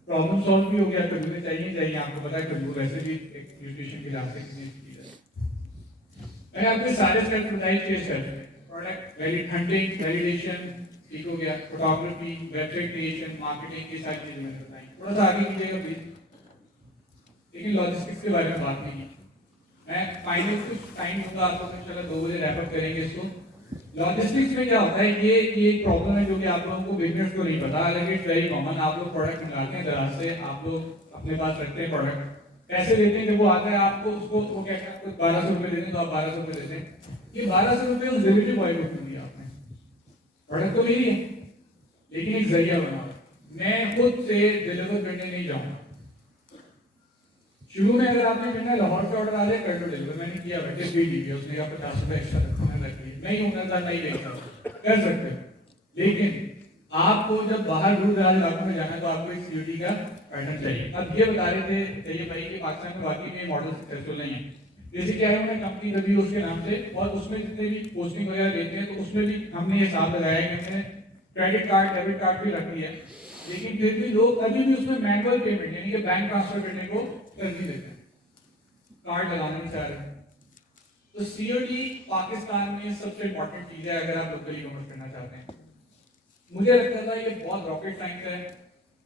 प्रॉब्लम सॉल्व भी हो गया। खजूरें चाहिए, आपको पता है खजूर वैसे भी एक न्यूट्रिशन के लिहाज से कितनी चीज है। मैंने आपके सारे स्टेप्स बताए, 6 स्टेप्स प्रोडक्ट हंटिंग, वैलिडेशन, ठीक हो गया, फोटोग्राफी, वेबसाइट क्रिएशन, मार्केटिंग, ये सारी चीजें मैंने बताई। थोड़ा सा आगे कीजिएगा प्लीज। लेकिन लॉजिस्टिक्स के बारे में बात नहीं की। मैं फाइनल कुछ टाइम दूंगा आपको, इंशाल्लाह 2 बजे रैप अप करेंगे इसको। लॉजिस्टिक्स में क्या होता है, ये एक प्रॉब्लम है जो कि आप लोगों को बिजनेस को नहीं पता, हालांकि इट्स वेरी कॉमन। आप लोग प्रोडक्ट निकालते हैं दराज से, आप लोग अपने पास रखते हैं प्रोडक्ट, पैसे देते हैं, जब वो आता है आपको उसको वो कहते हैं आपको 1200 रुपये देते हैं, तो आप 1200 रुपये देते हैं। ये 1200 रुपये उस डिलीवरी बॉय को क्यों दिया आपने? प्रोडक्ट तो मेरी है, लेकिन एक जरिया बना। मैं खुद से डिलीवर करने नहीं जाऊंगा। शुरू में अगर आपने कहना लाहौर से ऑर्डर आ जाए कर दो डिलीवर, मैंने किया बैठे फीड लीजिए, उसने कहा 50 रुपये एक्स्ट्रा रखने लग गई, नहीं होना था नहीं लेगा, कर सकते हैं। लेकिन आपको जब बाहर दूर दराज इलाकों में जाना है तो आपको एक सिक्योरिटी का पैटर्न चाहिए। अब ये बता रहे थे ये भाई कि पाकिस्तान में वाकई में मॉडल सक्सेसफुल नहीं है। जैसे क्या है, उन्होंने कंपनी कभी उसके नाम से, और उसमें जितने भी पोस्टिंग वगैरह देते हैं तो उसमें भी हमने ये हिसाब लगाया कि हमने क्रेडिट कार्ड डेबिट कार्ड भी रख दिया है, लेकिन फिर भी लोग अभी भी उसमें मैनुअल पेमेंट यानी कि बैंक ट्रांसफर करने को तरजीह देते हैं, कार्ड लगाना नहीं चाह रहे। तो सीओडी पाकिस्तान में सबसे इंपॉर्टेंट चीज है अगर आप लोकली कॉमर्स करना चाहते हैं। मुझे लगता था ये बहुत रॉकेट साइंस है,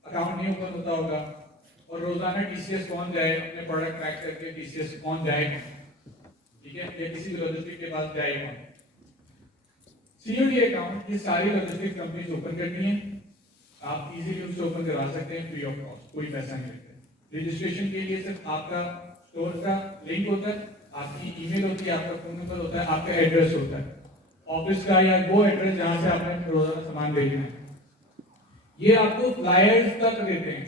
अकाउंट नहीं ओपन होता होगा, और रोजाना टीसीएस कौन जाए अपने प्रोडक्ट पैक करके, टीसीएस कौन जाए, ठीक है, या किसी भी लॉजिस्टिक के पास जाए कौन। सीओडी अकाउंट ये सारी लॉजिस्टिक कंपनीज ओपन करनी है, आप इजीली उससे ओपन करवा सकते हैं फ्री ऑफ कॉस्ट, कोई पैसा नहीं लगता। रजिस्ट्रेशन के लिए सिर्फ आपका स्टोर का लिंक होता है, आपकी ईमेल होती है, आपका फोन नंबर होता है, आपका एड्रेस होता है ऑफिस का, या वो एड्रेस जहां से आपने रोजाना सामान भेजना है। ये आपको फ्लायर्स तक देते हैं,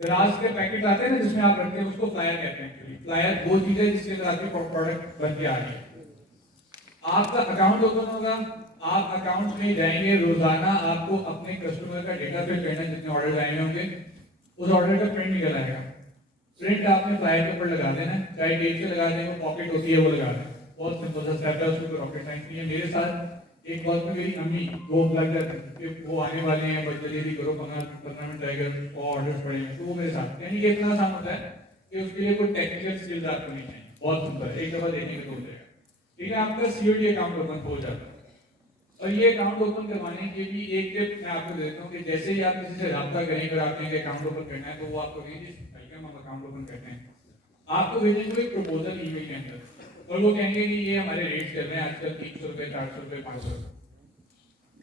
दराज के पैकेट आते हैं ना जिसमें आप रखते हैं, उसको फ्लायर कहते हैं। फ्लायर वो चीज है जिसके साथ आपके प्रोडक्ट बन के आ रही है। आपका अकाउंट ओपन होगा, आप अकाउंट में जाएंगे, रोजाना आपको अपने कस्टमर का डेटा फिल करना, जितने ऑर्डर आए होंगे उस ऑर्डर का प्रिंट निकल आएगा। प्रिंट आपने फ्लायर के ऊपर लगा देना, चाहे डेट से लगा दें, पॉकेट होती है वो लगा दें, बहुत सिंपल सा स्टेप है, उसमें रॉकेट साइंस नहीं है। मेरे साथ एक बात में मेरी अम्मी वो लग जाती है कि वो आने वाले हैं, बस जल्दी करो, 15 मिनट रहेगा, और ऑर्डर पड़े हैं, तो वो मेरे साथ, यानी कि इतना आसान होता है कि उसके लिए कोई टेक्निकल स्किल्स आपको नहीं चाहिए, बहुत सिंपल है, एक दफा देखने को हो जाएगा। ठीक है, आपका सीओडी अकाउंट ओपन हो जाता है। और ये अकाउंट ओपन करवाने के भी एक टिप मैं आपको देता हूँ कि जैसे ही आप किसी से रब्ता करें, अगर आप कहेंगे अकाउंट ओपन करना है, तो वो आपको कहेंगे हम अकाउंट ओपन करते हैं, आपको भेजेंगे एक प्रपोजल ईमेल के अंदर, और वो कहेंगे कि ये हमारे रेट चल रहे हैं आजकल 300 रुपये, 400 रुपये, 500 रुपये।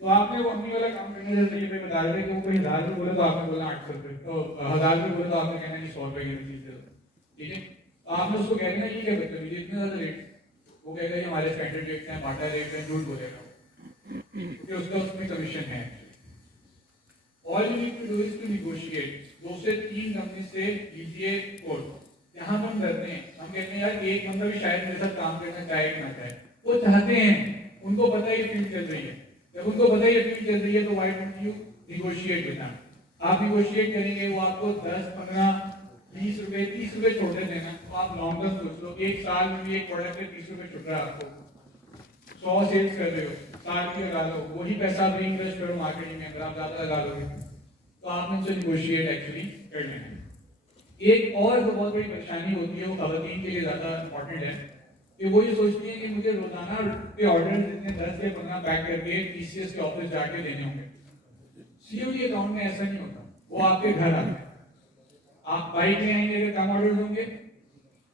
तो आपने वो अपनी वाला काम करने जैसे ये बता रहे थे कि वो कोई 1000 रुपये बोले तो आपने बोला 800 रुपये, तो 1000 रुपये बोले तो आपने कहना कि 100 रुपये की चीज दे दो, ठीक है। तो आपने उसको कहना ये क्या बदतमीजी, इतने ज्यादा रेट, वो कहेगा ये हमारे स्टैंडर्ड रेट हैं, बाटा रेट है, झूठ बोलेगा क्योंकि उसका उसमें कमीशन है। All you need to do is to negotiate। 2 से 3 कंपनी से लीजिए कोड। यहाँ हम करते हैं, हम कहते हैं यार एक बंदा भी शायद मेरे साथ काम करना चाहे कि ना चाहे, वो चाहते हैं, उनको पता है ये फील्ड चल रही है, जब उनको पता है ये फील्ड चल रही है तो why don't you negotiate with them। आप negotiate करेंगे, वो आपको 10, 15, 20 रुपए, 30 रुपए छोड़ देना, तो आप लॉन्ग टर्म सोच लो, एक साल में भी एक प्रोडक्ट पे 30 रुपए छुट रहा है आपको, 100 सेल्स कर रहे हो, 60 की लगा लो, वही पैसा आप इन्वेस्ट करो मार्केटिंग में, अगर आप ज्यादा लगा लोगे तो आपने उनसे निगोशिएट एक्चुअली कर लेना है। एक और जो बहुत बड़ी परेशानी होती है वो खवातीन के लिए ज्यादा इंपॉर्टेंट है कि वो ये सोचती है कि मुझे रोजाना के ऑर्डर जितने 10 से 15 पैक करके टीसीएस के ऑफिस जाके देने होंगे। सीओडी अकाउंट में ऐसा नहीं होता, वो आपके घर आते हैं, आप बाइक में आएंगे अगर कम ऑर्डर होंगे,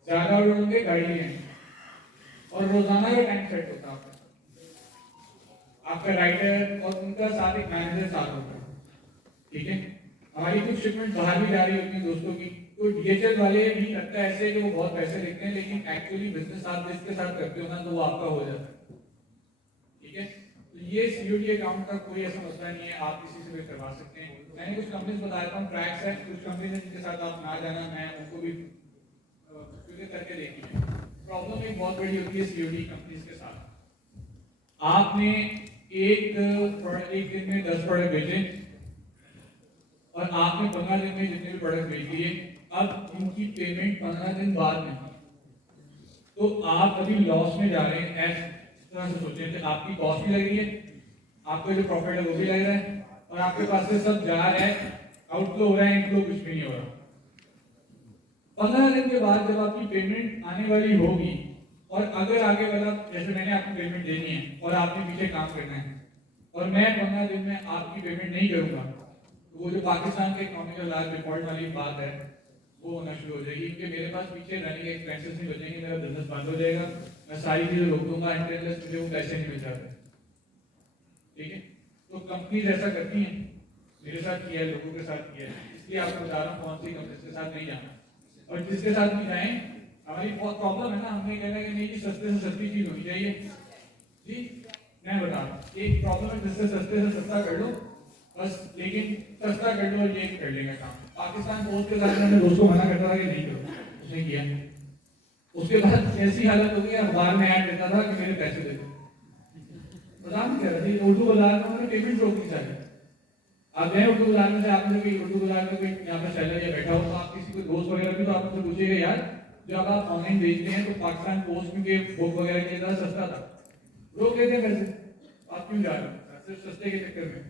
ज्यादा ऑर्डर होंगे गाड़ी में आएंगे, और रोजाना का टाइम सेट होता है। आपका राइटर और उनका साथ एक मैनेजर साथ होता है, ठीक है। हमारी कुछ शिपमेंट बाहर भी जा रही होती है दोस्तों की, तो डीएचएल वाले भी लगता है ऐसे कि वो बहुत पैसे लेते हैं, लेकिन एक्चुअली बिजनेस आप जिसके साथ करते हो ना तो वो आपका हो जाता है, ठीक है। तो ये सीओडी अकाउंट का कोई ऐसा मसला नहीं है, आप किसी से भी करवा सकते हैं। मैंने कुछ कंपनीज बताया था, ट्रैक्स है, कुछ कंपनीज हैं जिनके साथ आप ना जाना, मैं उनको भी करके देखी है। प्रॉब्लम एक बहुत बड़ी होती है सीओडी कंपनीज के साथ, आपने एक दिन में 10 प्रोडक्ट भेजे और आपने 15 दिन में जितने भी प्रोडक्ट भेज दिए, अब इनकी पेमेंट 15 दिन बाद में, तो आप अभी लॉस में जा रहे हैं। इस तरह से सोचें कि आपकी कॉस्ट भी लग रही है, आपका जो प्रॉफिट है वो भी लग रहा है, और आपके पास से सब जा रहा है, आउटफ्लो हो रहा है, इनफ्लो कुछ भी नहीं हो रहा। 15 दिन के बाद जब आपकी पेमेंट आने वाली होगी, और अगर आगे वाला, जैसे मैंने आपको पेमेंट देनी है और आपने पीछे काम करना है, और मैं 15 दिन में आपकी पेमेंट नहीं करूंगा, तो वो जो पाकिस्तान के इकोनॉमिकल लास्ट रिपोर्ट वाली बात है वो होना शुरू हो जाएगी, क्योंकि मेरे पास पीछे रनिंग एक्सपेंसेस नहीं बचेंगे, मेरा बिजनेस बंद हो जाएगा, मैं सारी चीजें रोक दूंगा, इंटरेस्ट मुझे वो पैसे नहीं मिल जाते, ठीक है। तो कंपनीज ऐसा करती हैं, मेरे साथ किया है, लोगों के साथ किया है, इसलिए आपको बता रहा हूँ कौन सी कंपनी के साथ नहीं जाना, और जिसके साथ भी जाएं, हमारी बहुत प्रॉब्लम है ना, हमने कहना है कि नहीं जी सस्ते से सस्ती चीज होनी चाहिए जी। मैं बता रहा हूँ एक प्रॉब्लम है, जिससे सस्ते से सस्ता कर लो बस, लेकिन सस्ता कर लो और ये कर लेगा काम। पाकिस्तान पोस्ट के साथ मैंने दोस्तों मना करता था कि नहीं करो, उसने किया। उसके बाद ऐसी हालत हो गई, अखबार में ऐड देता था कि मेरे पैसे दे दो, बता नहीं कह रहा थी। उर्दू बाजार में उन्होंने पेमेंट रोकनी चाहिए। आप गए उर्दू बाजार में से, आपने कोई उर्दू बाजार में कोई यहाँ पर सेलर या बैठा हो, तो आप किसी को दोस्त वगैरह भी तो आपसे पूछिएगा यार, जब आप ऑनलाइन बेचते हैं तो पाकिस्तान पोस्ट में के बुक वगैरह के लिए सस्ता था, रोक लेते हैं पैसे, आप क्यों जा रहे हो सिर्फ सस्ते के चक्कर में,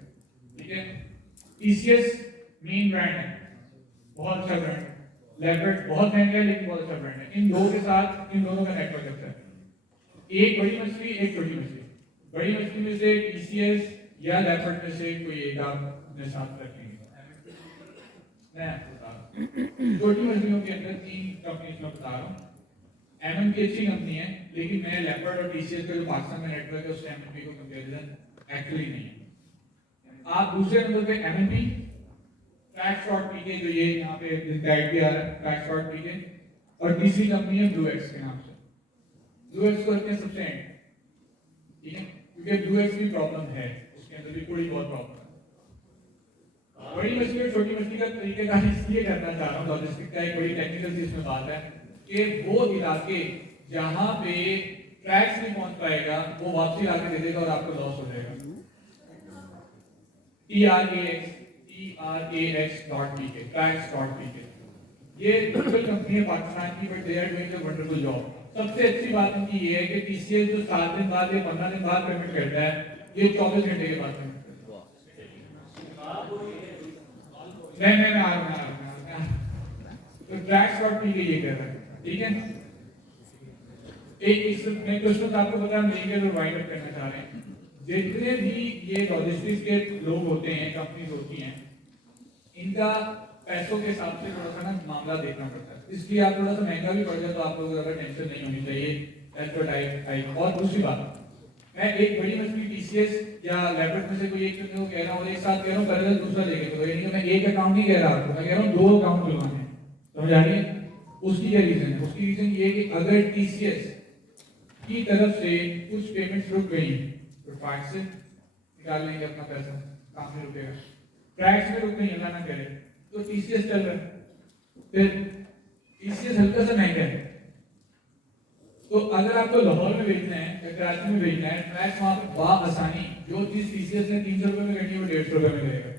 ठीक है। टीसीएस मेन ब्रांड है, बहुत अच्छा ब्रांड है, लेपर्ड बहुत महंगा है लेकिन बहुत अच्छा ब्रांड है। इन दो के साथ, इन दोनों का नेटवर्क अच्छा है, एक बड़ी मछली एक छोटी मछली, बड़ी मछली में से टीसीएस या लेपर्ड में से कोई एक आप अपने साथ रखेंगे। मैं आपको बता रहा हूं छोटी मछलियों के अंदर 3 कंपनीज में बता रहा हूँ। एमएम की अच्छी कंपनी है, लेकिन मैं लेपर्ड और टीसीएस का जो पाकिस्तान में नेटवर्क है उससे एमएमपी को कंपैरिजन एक्चुअली नहीं है। आप दूसरे नंबर पे एमएमपी, ट्रैक शॉट पीके, जो ये यहाँ पे गाइड भी आ रहा है, ट्रैक शॉट पीके, और तीसरी कंपनी है ब्लू एक्स के नाम से। ब्लू एक्स को रखते हैं सबसे एंड, ठीक है, क्योंकि ब्लू एक्स की प्रॉब्लम है, उसके अंदर भी थोड़ी बहुत प्रॉब्लम है। बड़ी मछली और छोटी मछली का तरीकेकार इसलिए करना चाह रहा हूँ, लॉजिस्टिक का एक बड़ी टेक्निकल सी इसमें बात है कि वो इलाके जहां पे ट्रैक्स नहीं पहुंच पाएगा वो वापसी लाके दे देगा और आपको लॉस हो जाएगा। TRAX.pk tracks.pk, ये गूगल कंपनी है पाकिस्तान की, but they are doing a wonderful job. सबसे अच्छी बात उनकी ये है कि टीसीएस जो 7 दिन बाद या 15 दिन बाद पेमेंट करता है, ये 24 घंटे के बाद पेमेंट करता है। मैं आ रहा हूं। तो tracks.pk ये कर रहा है, ठीक है। एक इस मैं क्वेश्चन आपको बता मेजर और वाइड अप करना चाह रहे हैं। जितने भी ये लॉजिस्टिक्स के लोग होते हैं, कंपनीज होती हैं, इनका पैसों के हिसाब से थोड़ा सा ना मामला देखना पड़ता है, इसलिए आप थोड़ा सा महंगा भी पड़ जाए तो आप लोगों को ज़्यादा टेंशन नहीं होनी चाहिए। That's what I. और दूसरी बात, मैं एक बड़ी मछली टीसीएस या लेपर्ड में से कोई एक को कह रहा हूँ और एक साथ कह रहा हूँ पैरेलल दूसरा लेके, तो यानी कि मैं एक अकाउंट नहीं कह रहा आपको, मैं कह रहा हूँ 2 अकाउंट खुलवाने हैं, समझ आ रही है? उसकी क्या रीजन है? उसकी रीजन ये है कि अगर टीसीएस की तरफ से कुछ पेमेंट्स रुक गई तो ट्रैक्स से निकाल लेंगे अपना पैसा, काम नहीं रुकेगा। ट्रैक्स में रुक गई, अल्लाह ना करे, तो टीसीएस चल रहा है, फिर टीसीएस हल्का सा महंगा है, तो अगर आपको लाहौर में भेजना है या कराची में भेजना है, ट्रैक्स वहां पर आसानी जो चीज टीसीएस ने 300 रुपए में करनी है वो 150 रुपए में करेगा।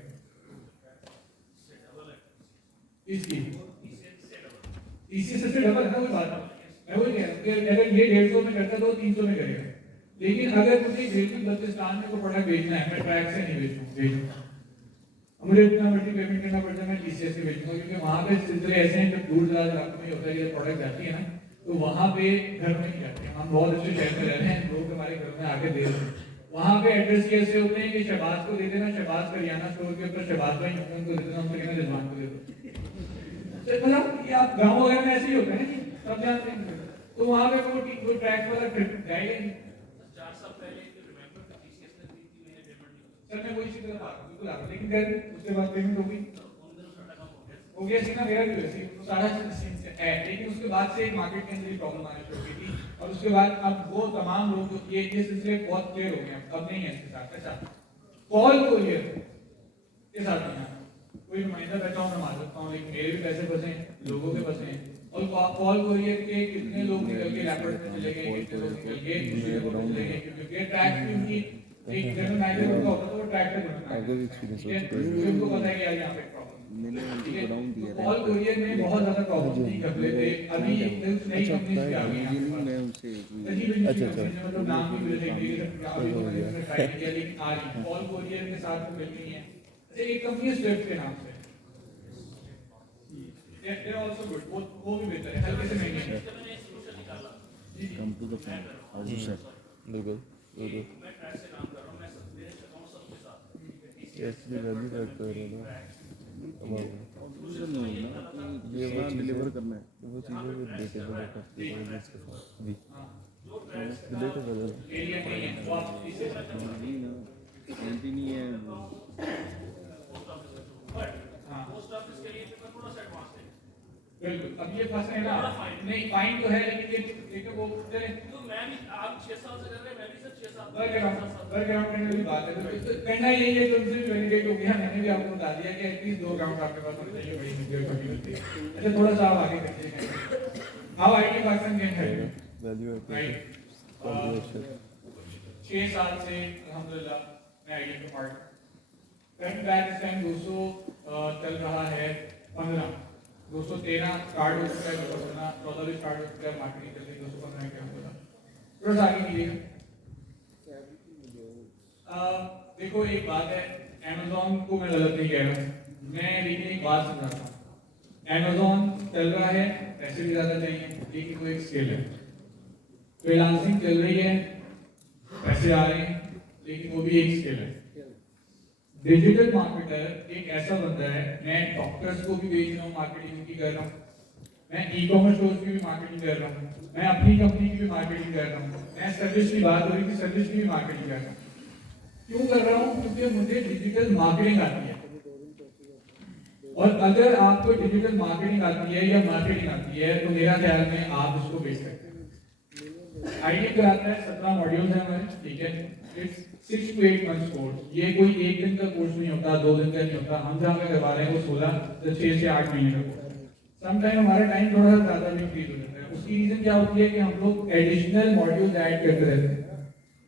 इसकी टीसीएस से डबल है ना, कोई बात मैं वही कह रहा हूँ कि अगर ये 150 में करता तो 300 में करेगा, लेकिन अगर मुझे बल्तिस्तान में को प्रोडक्ट भेजना है, मैं ट्रैक से नहीं भेजूंगा, मुझे इतना मल्टी पेमेंट करना पड़ता है, मैं टीसीएस से भेजूंगा, क्योंकि वहां पे सिलसिले ऐसे हैं जब दूर दराज इलाकों में होता है कि प्रोडक्ट जाती है ना, तो वहां पे घर में नहीं जाती है। हम बहुत अच्छे शहर में रह रहे हैं, लोग हमारे घर में आके दे रहे हैं, वहां पे एड्रेस कैसे होते हैं कि शहबाज को दे देना, शहबाज करियाना स्टोर के ऊपर शहबाज भाई उनको दे देना, उनसे कहना जजमान को दे दो। मतलब ये आप गाँव वगैरह में ऐसे ही होता है ना, सब जानते हैं, तो वहां पे वो ट्रैक वाला जाएगा नहीं। 4 साल पहले रिमेंबर टीसीएस ने दी थी सर मैं वही इसी तरह बात बिल्कुल आ रहा लेकिन फिर उसके बाद पेमेंट होगी हो गया सीना मेरा भी वैसे तो सारा है लेकिन उसके बाद से एक मार्केट के अंदर ही प्रॉब्लम आनी शुरू हुई थी और उसके बाद अब वो तमाम लोग ये सिलसिले बहुत क्लियर हो गए अब नहीं है इसके साथ अच्छा कॉल कोरियर के साथ नहीं है कोई नुमाइंदा बैठा हूँ मैं मान सकता हूँ लेकिन मेरे भी पैसे फंसे लोगों के फंसे और कॉल कोरियर के कितने लोग निकल के रैपर्स में चले गए कितने लोग निकल के दूसरे जगह पे चले गए क्योंकि ट्रैक की उनकी एक जनरल मैनेजर उनका होता तो वो ट्रैक पे बनता है उनको पता है कि यार यहाँ पे कॉल कोरियर में बहुत ज्यादा प्रॉब्लम थी घपले थे अभी नई कंपनीज भी आ गई हैं अच्छा मतलब नाम भी मिल रही है अभी तो मैंने ट्राई किया लेकिन आ रही कॉल कोरियर के साथ मिल रही है अच्छा एक कंपनी है स्विफ्ट के नाम से दे आर आल्सो गुड वो भी बेहतर है हल्के से महंगे हैं come to the point how to set बिल्कुल मैं ट्रैक से काम कर रहा हूं मैं मेरे अकाउंट सबके साथ एक्चुअली वैल्यू ऐड कर रहा हूं ये वो डिलीवर करना है वो चीज़ें भी डिटेबल करती है इसके साथ भी डिलीटेबल है ना कंटिन्यू है पोस्ट ऑफिस के लिए पेपर थोड़ा सा एडवांस है बिल्कुल अब ये फंसे हैं ना नहीं फाइन तो है लेकिन देखो वो तो मैं भी आप 6 साल से कर रहे हैं मैं भी सर 6 साल बैकग्राउंड करने की बात है तो करना यही है तुमसे भी वैलिडेट हो गया मैंने भी आपको बता दिया कि एटलीस्ट 2 अकाउंट आपके पास होने चाहिए बड़ी वीडियो छोटी होती है अच्छा थोड़ा सा आप आगे करते हैं हाउ आईटी पाकिस्तान गेम है वैल्यू राइट 6 साल से अल्हम्दुलिल्लाह मैं आईटी का पार्ट करंट बैच इस टाइम 200 चल रहा है 15 213 स्टार्ट हो चुका है 215 14 भी स्टार्ट हो चुका है मार्केटिंग चल रही है 215 क्या होगा थोड़ा सा आगे कीजिएगा देखो एक बात है Amazon को मैं गलत नहीं कह रहा हूँ मैं लेकिन एक बात समझाता हूँ Amazon चल रहा है पैसे भी ज़्यादा चाहिए लेकिन वो एक स्केल है फ्रीलांसिंग चल रही है पैसे आ रहे हैं लेकिन वो भी एक स्केल है डिजिटल मार्केटर एक ऐसा बंदा है मैं डॉक्टर्स को भी बेच रहा हूँ मार्केटिंग की कर रहा हूँ मैं ई कॉमर्स स्टोर्स की भी मार्केटिंग कर रहा हूँ मैं अपनी कंपनी की भी मार्केटिंग कर रहा हूँ मैं सर्विस की बात हो रही थी सर्विस की भी मार्केटिंग कर रहा हूँ क्यों कर रहा हूँ क्योंकि मुझे डिजिटल मार्केटिंग आती है और अगर आपको डिजिटल मार्केटिंग आती है या मार्केटिंग आती है तो मेरा ख्याल में आप उसको बेच सकते हैं आईटी कराता है 17 मॉड्यूल्स हैं हमारे ठीक है इट्स 6 to 8 months कोर्स ये कोई एक दिन का कोर्स नहीं होता 2 दिन का नहीं होता हम जहाँ पे करवा रहे हैं वो 16 से 6 से 8 महीने का कोर्स समटाइम हमारा टाइम थोड़ा सा ज़्यादा भी इंक्रीज हो जाता है उसकी रीजन क्या होती है कि हम लोग एडिशनल मॉड्यूल्स ऐड करते रहते हैं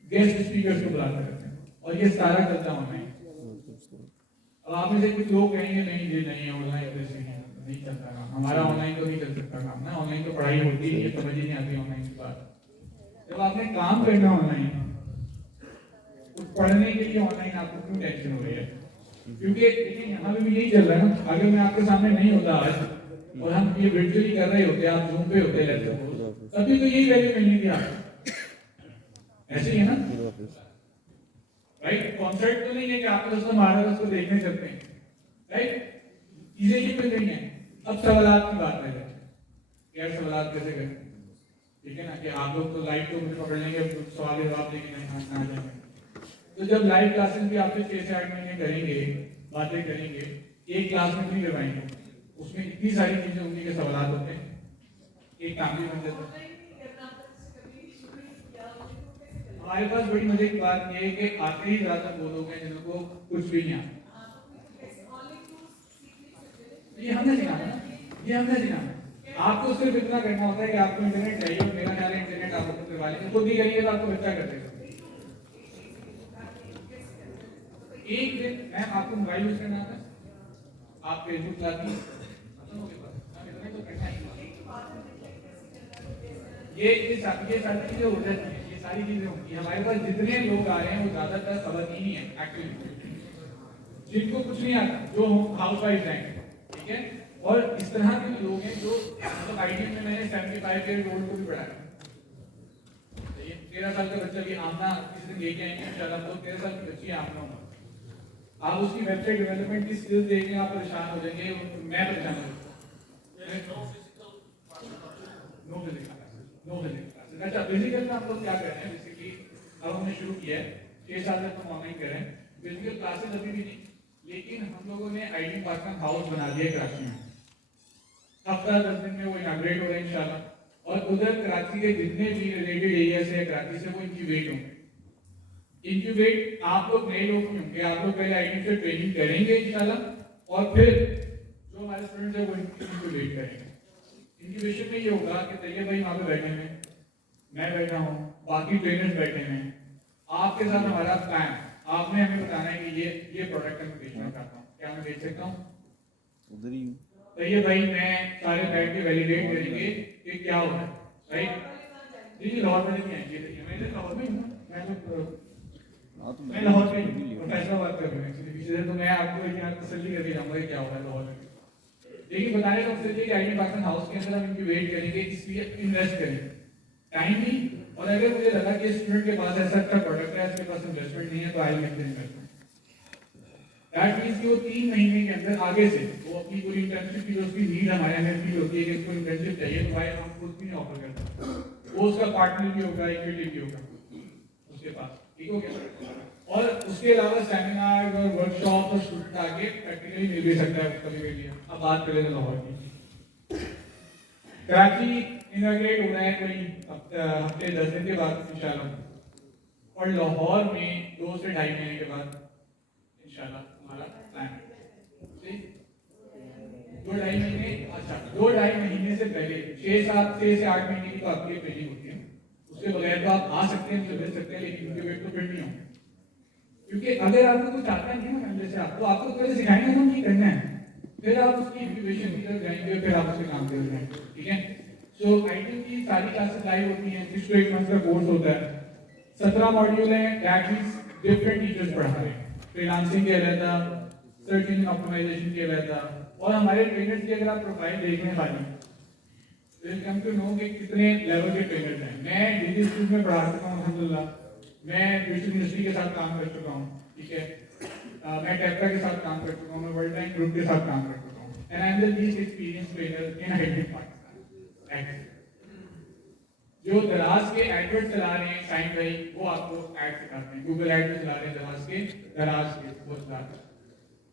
गेस्ट स्पीकर्स को बुलाते रहते हैं और ये सारा चलता है ऑनलाइन अब आप में से कुछ लोग कहेंगे नहीं ये नहीं है ऑनलाइन जैसे नहीं चलता काम हमारा ऑनलाइन तो नहीं चल सकता काम ना ऑनलाइन तो पढ़ाई होती है ये समझ ही नहीं आती ऑनलाइन की बात जब आपने काम करना ऑनलाइन पढ़ने के लिए ऑनलाइन आपको क्यों टेंशन हो रही है क्योंकि देखिए यहाँ पे भी यही चल रहा है ना अगर मैं आपके सामने नहीं होता आज और हम ये वर्चुअली कर रहे होते आप जूम पे होते लेक्चर को तभी तो यही वैल्यू मिलनी थी आपको ऐसे ही है ना राइट कॉन्सेप्ट तो नहीं है कि आपको दोस्तों मारा उसको देखने चलते हैं राइट चीजें ये मिल रही हैं अब सवालात की बात है यार सवालात कैसे करें ठीक है ना कि आप लोग तो लाइव तो मुझे पकड़ लेंगे सवाल जवाब देके नहीं आ जाएंगे तो जब लाइव क्लासेस भी आपसे 6 से 8 महीने करेंगे बातें करेंगे एक क्लास में नहीं करवाएंगे उसमें इतनी सारी चीजें होंगी कि सवाल होते हैं एक काम भी बन जाता है हमारे पास बड़ी मजे की बात यह है कि आते ही ज्यादा वो लोग हैं जिनको कुछ भी नहीं आता ये हमने सिखाना आपको सिर्फ इतना करना होता है कि आपको इंटरनेट चाहिए और मेरा ख्याल है इंटरनेट आपको करवा लेंगे खुद ही करिए तो आपको बच्चा कर देगा एक दिन मैं आपको मोबाइल यूज करना आता है आप फेसबुक चलाती हैं ये सारी चीजें हो जाती हैं ये सारी चीजें होती हैं हमारे पास जितने लोग आ रहे हैं वो ज्यादातर खबर ही नहीं है एक्चुअली जिनको कुछ नहीं आता जो हाउस वाइफ हैं ठीक है और इस तरह के लोग हैं जो मतलब आईटी में मैंने 75 ईयर ओल्ड को भी पढ़ाया 13 साल का बच्चा भी आमना किसी दिन लेके आएंगे इंशाल्लाह तो 13 साल की बच्ची आमना होगा आप उसकी वेबसाइट डेवलपमेंट की स्किल्स देखने आप परेशान हो जाएंगे मैं परेशान हो नो फिजिकल अच्छा फिजिकल में हम लोग क्या कर रहे हैं बेसिकली अब हमने शुरू किया है 6 साल तक हम ऑनलाइन कर रहे हैं फिजिकल क्लासेस अभी भी नहीं, लेकिन हम लोगों ने आईटी पाकिस्तान हाउस बना दिया कराची में। हफ्ता 10 दिन में वो इनाग्रेट हो रहा है इंशाल्लाह, और उधर कराची के जितने भी रिलेटेड एरियाज है कराची से वो इंक्यूबेट होंगे। इंक्यूबेट आप लोग नए लोग नहीं होंगे, आप लोग पहले आईटी से ट्रेनिंग करेंगे इंशाल्लाह, और फिर जो हमारे स्टूडेंट्स है वो इंक्यूबेट करेंगे। इंक्यूबेशन में ये होगा कि तैयब भाई वहाँ पे बैठे हैं, मैं बैठा हूँ, बाकी ट्रेनर्स बैठे हैं, आपके साथ हमारा प्लान, आपने हमें बताना है कि ये प्रोडक्ट मैं बेचना चाहता हूँ, क्या मैं बेच सकता हूँ? उधर ही हूँ। तो ये भाई मैं सारे बैठ के वैलिडेट करेंगे कि क्या हो रहा है, राइट? जी लाहौर में नहीं आएंगे, मैं लाहौर में हूँ, मैं लाहौर में फैसलाबाद कर रहा हूँ एक्चुअली पीछे से, तो मैं आपको यहाँ तसल्ली करके जाऊँगा कि क्या हो रहा है लाहौर में। लेकिन बताने का मकसद ये कि आईटी पाकिस्तान हाउस के अंदर हम इंक्यूबेट करेंगे, इसलिए इन्वेस्ट करेंगे टाइम भी, और अगर मुझे लगा कि स्टूडेंट के पास ऐसा अच्छा प्रोडक्ट है, इसके पास इन्वेस्टमेंट नहीं है, तो I make the investment. That means कि वो 3 महीने के अंदर आगे से वो अपनी पूरी इंटर्नशिप की जो उसकी नीड हमारे यहाँ फील होती है कि इसको इंटर्नशिप चाहिए, तो भाई हम खुद भी नहीं ऑफर करते, वो उसका पार्टनर भी होगा, इक्विटी भी होगा उसके पास, ठीक हो गया? और उसके अलावा सेमिनार और वर्कशॉप और स्टूडेंट आगे प्रैक्टिकली मिल भी सकता है कभी भी। अब बात करें लाहौर की, कराची इनॉग्रेट हो रहा है कोई हफ्ते 10 दिन के बाद इंशाल्लाह, और लाहौर में 2 से 2.5 महीने के बाद इंशाल्लाह हमारा प्लान है। 2-2.5 महीने, अच्छा 2-2.5 महीने से पहले 6 से 8 महीने की तो आपकी ट्रेनिंग होती है, उसके बगैर तो आप आ सकते हैं, मुझे मिल सकते हैं, लेकिन उनके वेट तो फिट नहीं होंगे, क्योंकि अगर आपको कुछ आता नहीं है ना से आप, तो आपको पहले सिखाएंगे ना कि करना है, फिर आप उसकी इंक्यूबेशन की तरफ जाएंगे, फिर आप उसके काम करेंगे, ठीक है? सो आईटी की सारी क्लासेस लाइव होती हैं, 6 to 8 मंथ का कोर्स होता है, 17 मॉड्यूल हैं, दैट मींस डिफरेंट टीचर्स पढ़ा रहे हैं, फ्रीलांसिंग के अलग, सर्च इंजन ऑप्टिमाइजेशन के अलग, और हमारे ट्रेनर्स की अगर आप प्रोफाइल देखें खाली, विल कम टू नो कि कितने लेवल के ट्रेनर्स हैं। मैं डिग्री स्कूल में पढ़ा चुका हूँ अल्हम्दुलिल्लाह, मैं ब्रिटिश यूनिवर्सिटी के साथ काम कर चुका हूँ, ठीक है? मैं टेक्टा के साथ काम कर चुका हूँ, मैं वर्ल्ड बैंक ग्रुप के साथ काम कर चुका हूँ, and I am the least experience trainer in IT Pakistan. जो दराज के एडवर्ट चला रहे हैं साइन भाई, वो आपको एड सिखाते हैं, गूगल एड में चला रहे हैं दराज के वो चला रहे हैं।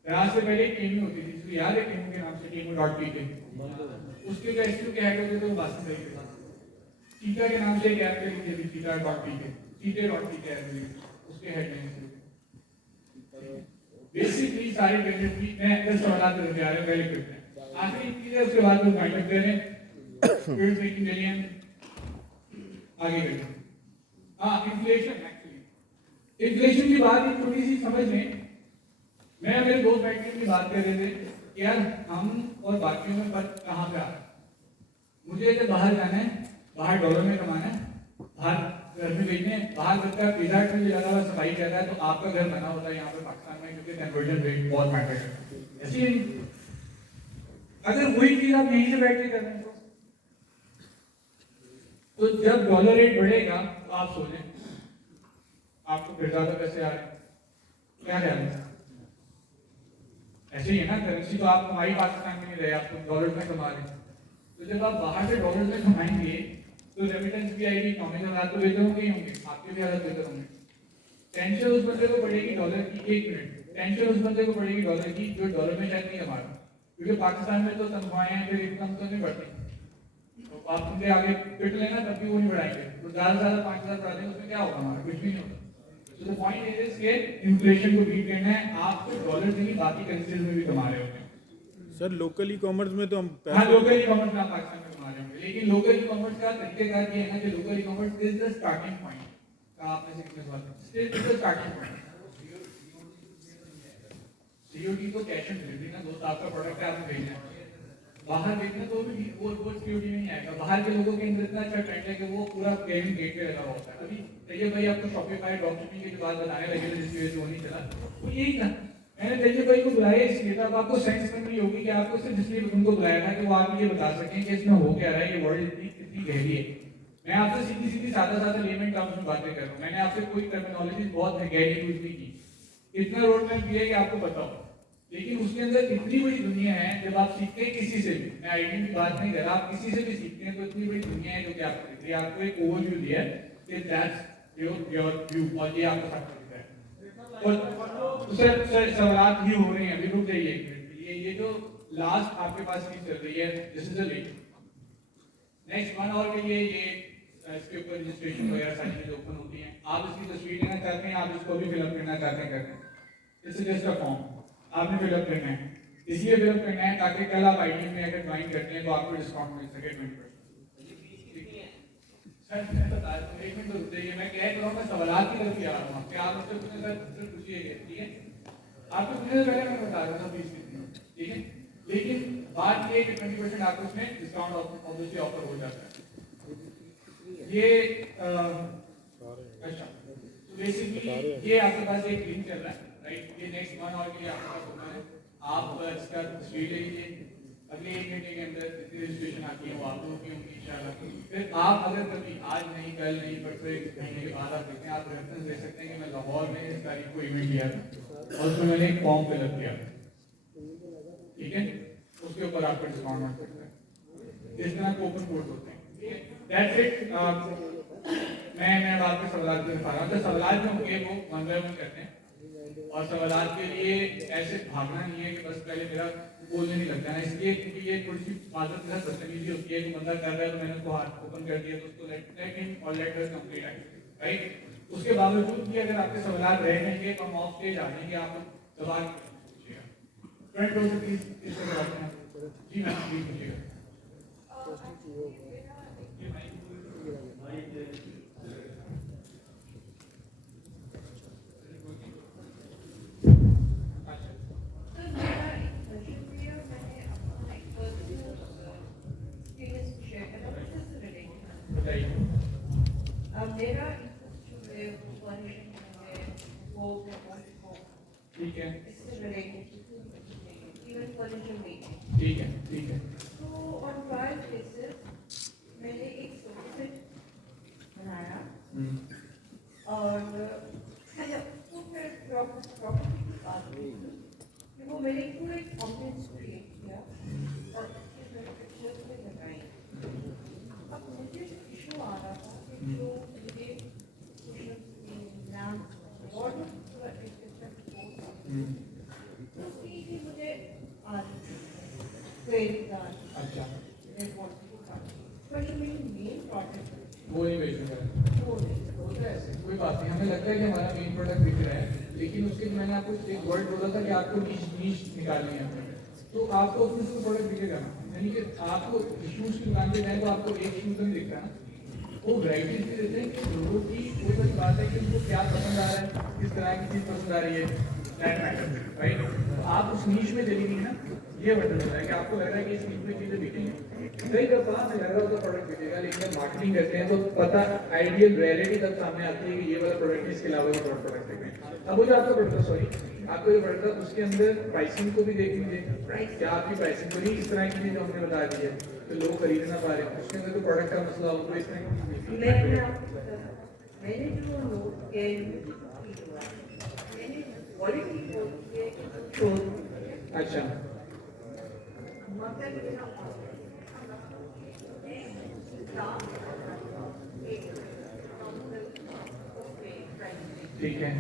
दराज से पहले टीम होती थी, इसलिए याद है टीम के नाम से टीमू.pk, उसके जो एसक्यू के हेड होते थे वो बासित भाई थे। चीटा के नाम से एक ऐप चली थी, चीटा.pk, चीटे.pk उसके हेड में बेसिकली सारे ट्रेनर्स की मैं 10 सवाल करने जा रहे हैं, पहले करते हैं आखिरी चीज है, उसके बाद वो फाइंड अप करें फिर मेकिंग मिलियन आगे करते हैं। हाँ, इन्फ्लेशन, एक्चुअली इन्फ्लेशन की बात एक थोड़ी सी समझ लें। मैं मेरे दोस्त बैठ के अपनी बात कर रहे थे कि यार हम और बाकियों में फर्क कहाँ पे आ रहा है। मुझे जब बाहर जाना है, बाहर डॉलर में कमाना है, बाहर घर में भेजने, बाहर बच्चा पिज्जा में ज्यादा सफाई कर रहा है, तो आपका घर बना होता है यहाँ पे पाकिस्तान में, क्योंकि कन्वर्जन रेट बहुत मैटर करता है। ऐसे ही अगर वही चीज आप यहीं से बैठ के कर रहे हैं तो जब डॉलर रेट बढ़ेगा तो आप सोचें आपको फिर ज्यादा पैसे आ रहे हैं, क्या ख्याल है? ऐसे ही है ना, करेंसी तो आप कमाई पाकिस्तान में नहीं रहे, आप तो डॉलर में कमा रहे हैं। तो जब आप बाहर से डॉलर में कमाएंगे तो रेमिटेंस भी आएगी, इकोनॉमिक हालात तो बेहतर होंगे ही होंगे, आपके भी हालात बेहतर होंगे। टेंशन उस बंदे को पड़ेगी डॉलर की, 1 मिनट, टेंशन उस बंदे को पड़ेगी डॉलर की जो डॉलर में शायद नहीं कमा रहा, क्योंकि पाकिस्तान में तो तनख्वाहें हैं, फिर इनकम तो नहीं बढ़ती, तो आप उनके आगे पिट लेना तब भी वो नहीं बढ़ाएंगे, तो ज़्यादा से ज़्यादा 5,000 बढ़ा देंगे, उसमें क्या होगा? हमारा कुछ भी नहीं होगा। So the point is कि इन्फ्लेशन को बीट करना है, आप डॉलर से ही बाकी करेंसीज में भी कमा रहे होते हैं। सर लोकल ई कॉमर्स में तो हम हाँ, लोकल ई कॉमर्स में आप पाकिस्तान में कमा रहे होंगे, लेकिन लोकल ई कॉमर्स का तरीकेकार ये है ना कि local e commerce is the starting point. आपने से कितने सवाल किए? Is the starting point. COD तो कैश ऑन डिलीवरी ना दोस्त, आपका प्रोडक्ट है, आपको भेजना है, बाहर भेजना तो भी वो सीओडी नहीं आएगा। बाहर के लोगों के अंदर इतना अच्छा ट्रेंड है कि वो पूरा पेमेंट गेट पे लगा होता है। अभी तैयब भाई आपको शॉपिफाई ड्रॉपशिपिंग की जो बात बताने लगे थे, जिसकी वजह से वो नहीं चला, वो यही था। मैंने तैयब भाई को बुलाया इसलिए था, अब आपको सेंस बन रही होगी कि आपको सिर्फ इसलिए उनको बुलाया था कि वो आपको ये बता सकें कि इसमें हो क्या रहा है, ये वर्ल्ड कितनी गहरी है। मैं आपसे सीधी सीधी सादा लेमन टर्म्स में बातें कर रहा हूँ, मैंने आपसे कोई टर्मिनोलॉजी बहुत गहरी यूज नहीं की, इतना रोड मैप दिया कि आपको पता हो, लेकिन उसके अंदर इतनी बड़ी दुनिया है। जब आप सीखते हैं किसी से भी, मैं आईटी की बात नहीं कर रहा, आप किसी से भी सीखते हैं तो इतनी बड़ी दुनिया है जो कि आपको दिख रही है। आपको एक ओवरव्यू दिया है कि दैट्स योर व्यू, और ये आपको सब दिख रहा है। और सर सवाल ही हो रहे हैं, अभी रुक जाइए एक मिनट। ये जो लास्ट आपके पास चीज चल रही है, this is the link. Next 1 hour के लिए ये इसके ऊपर रजिस्ट्रेशन वगैरह सारी चीजें ओपन होती हैं। आप इसकी तस्वीर लेना चाहते हैं, आप इसको भी फिलअप करना चाहते हैं, करते हैं। इट्स जस्ट अ फॉर्म, आपने फिलअप करना है। इसलिए फिलअप करना है ताकि कल आप आईडी में अगर ज्वाइन करते हैं तो आपको डिस्काउंट मिल सके 20%। सर मैं बता दूं, एक मिनट रुक जाइए, मैं कह रहा हूँ, मैं सवाल की तरफ ही आ रहा हूँ कि आप मुझसे पूछे सर पूछिए, ठीक है? आपको पूछने से पहले मैं बता रहा था फीस कितनी है, ठीक है? लेकिन बात ये है कि 20% आपको इसमें डिस्काउंट ऑब्वियसली ऑफर हो जाता है। ये अच्छा, तो बेसिकली ये आपके पास एक लिंक चल रहा है, राइट? ये नेक्स्ट 1 आवर के लिए आपके पास ओपन है। आप इसका तस्वीर ले लीजिए, अगले 1 घंटे के अंदर जितनी रजिस्ट्रेशन आती है वो आप लोगों की होंगी इंशाल्लाह। फिर आप अगर कभी आज नहीं, कल नहीं, परसों एक महीने के बाद आप देखते हैं, आप रेफरेंस दे सकते हैं कि मैं लाहौर में इस तारीख को इवेंट किया था और उसमें मैंने एक फॉर्म फिलअप किया, ठीक है? उसके ऊपर आपका डिस्काउंट मिल सकता है। इस तरह कूपन कोड होते हैं। That's it. मैं बात पे सवाल पे दिखा रहा हूँ, तो सवाल जो होंगे वो 1 बाय 1 करते हैं। और सवाल के लिए ऐसे भागना नहीं है कि बस पहले मेरा बोलने नहीं लगता है, इसलिए क्योंकि ये थोड़ी सी आदत मेरा बदतमीजी होती है कि बंदा कर रहा है तो मैंने उसको हाथ ओपन कर दिया तो उसको लेट हिम और let her complete activity, right? उसके बावजूद भी अगर आपके सवाल रह जाएंगे तो हम ऑफ स्टेज आ जाएंगे, आप सवाल पूछिएगा। फ्रंट रो से प्लीज इस तरह आते हैं। जी मैम प्लीज पूछिएगा। मेरा वो ठीक है, इससे रिलेटेड इवन पॉल्यूशन मीटिंग, ठीक है, ठीक है। तो ऑन ट्रायल बेसिस मैंने एक सर्टिफिकेट बनाया और मैंने उसको फिर प्रॉपर्टी की बात की कि वो मैंने पूरे कॉम्प्लेक्स क्रिएट किया और उसके मैंने पिक्चर्स में लगाई। अब मुझे जो इशू आ रहा था कि जो मुझे नाम और उसकी भी मुझे आ रही थी। अच्छा, पर जो मेरी मेन प्रोडक्ट वो नहीं बेचूंगा। वो नहीं होता है ऐसे, कोई बात नहीं। हमें लगता है कि हमारा मेन प्रोडक्ट बिक रहा है, लेकिन उसके लिए मैंने आपको एक वर्ड बोला था कि आपको नीश निकालनी है अपने, तो आपको अपने से प्रोडक्ट बिकेगा ना। यानी कि आपको शूज की दुकान पे जाए तो आपको एक शूज नहीं दिखता ना, वो वैराइटीज भी देते हैं कि लोगों की कोई बड़ी बात है कि उनको क्या पसंद आ रहा है, किस तरह की चीज़ पसंद आ रही है, दैट मैटर, राइट? आप उस नीश में चली गई ना, ये मतलब होता है कि आपको लग रहा है कि इस नीश में चीज़ें बिकेंगी। कई दफा हमें लग रहा होता प्रोडक्ट बिकेगा, लेकिन जब मार्केटिंग करते हैं तो पता आइडियल रियलिटी तब सामने आती है कि ये वाला प्रोडक्ट इसके अलावा भी प्रोडक्ट बिकेगा। अब वो जो आपका प्रोडक्ट, सॉरी आपको जो प्रोडक्ट उसके अंदर प्राइसिंग को भी देख लीजिए, क्या आपकी प्राइसिंग को नहीं इस तरह की जो हमने बता दी है तो लोग खरीद ना पा रहे हैं, उसके अंदर तो प्रोडक्ट का मसला हो तो इस तरह की मैंने जो नोट किया मैंने क्वालिटी अच्छा ठीक है।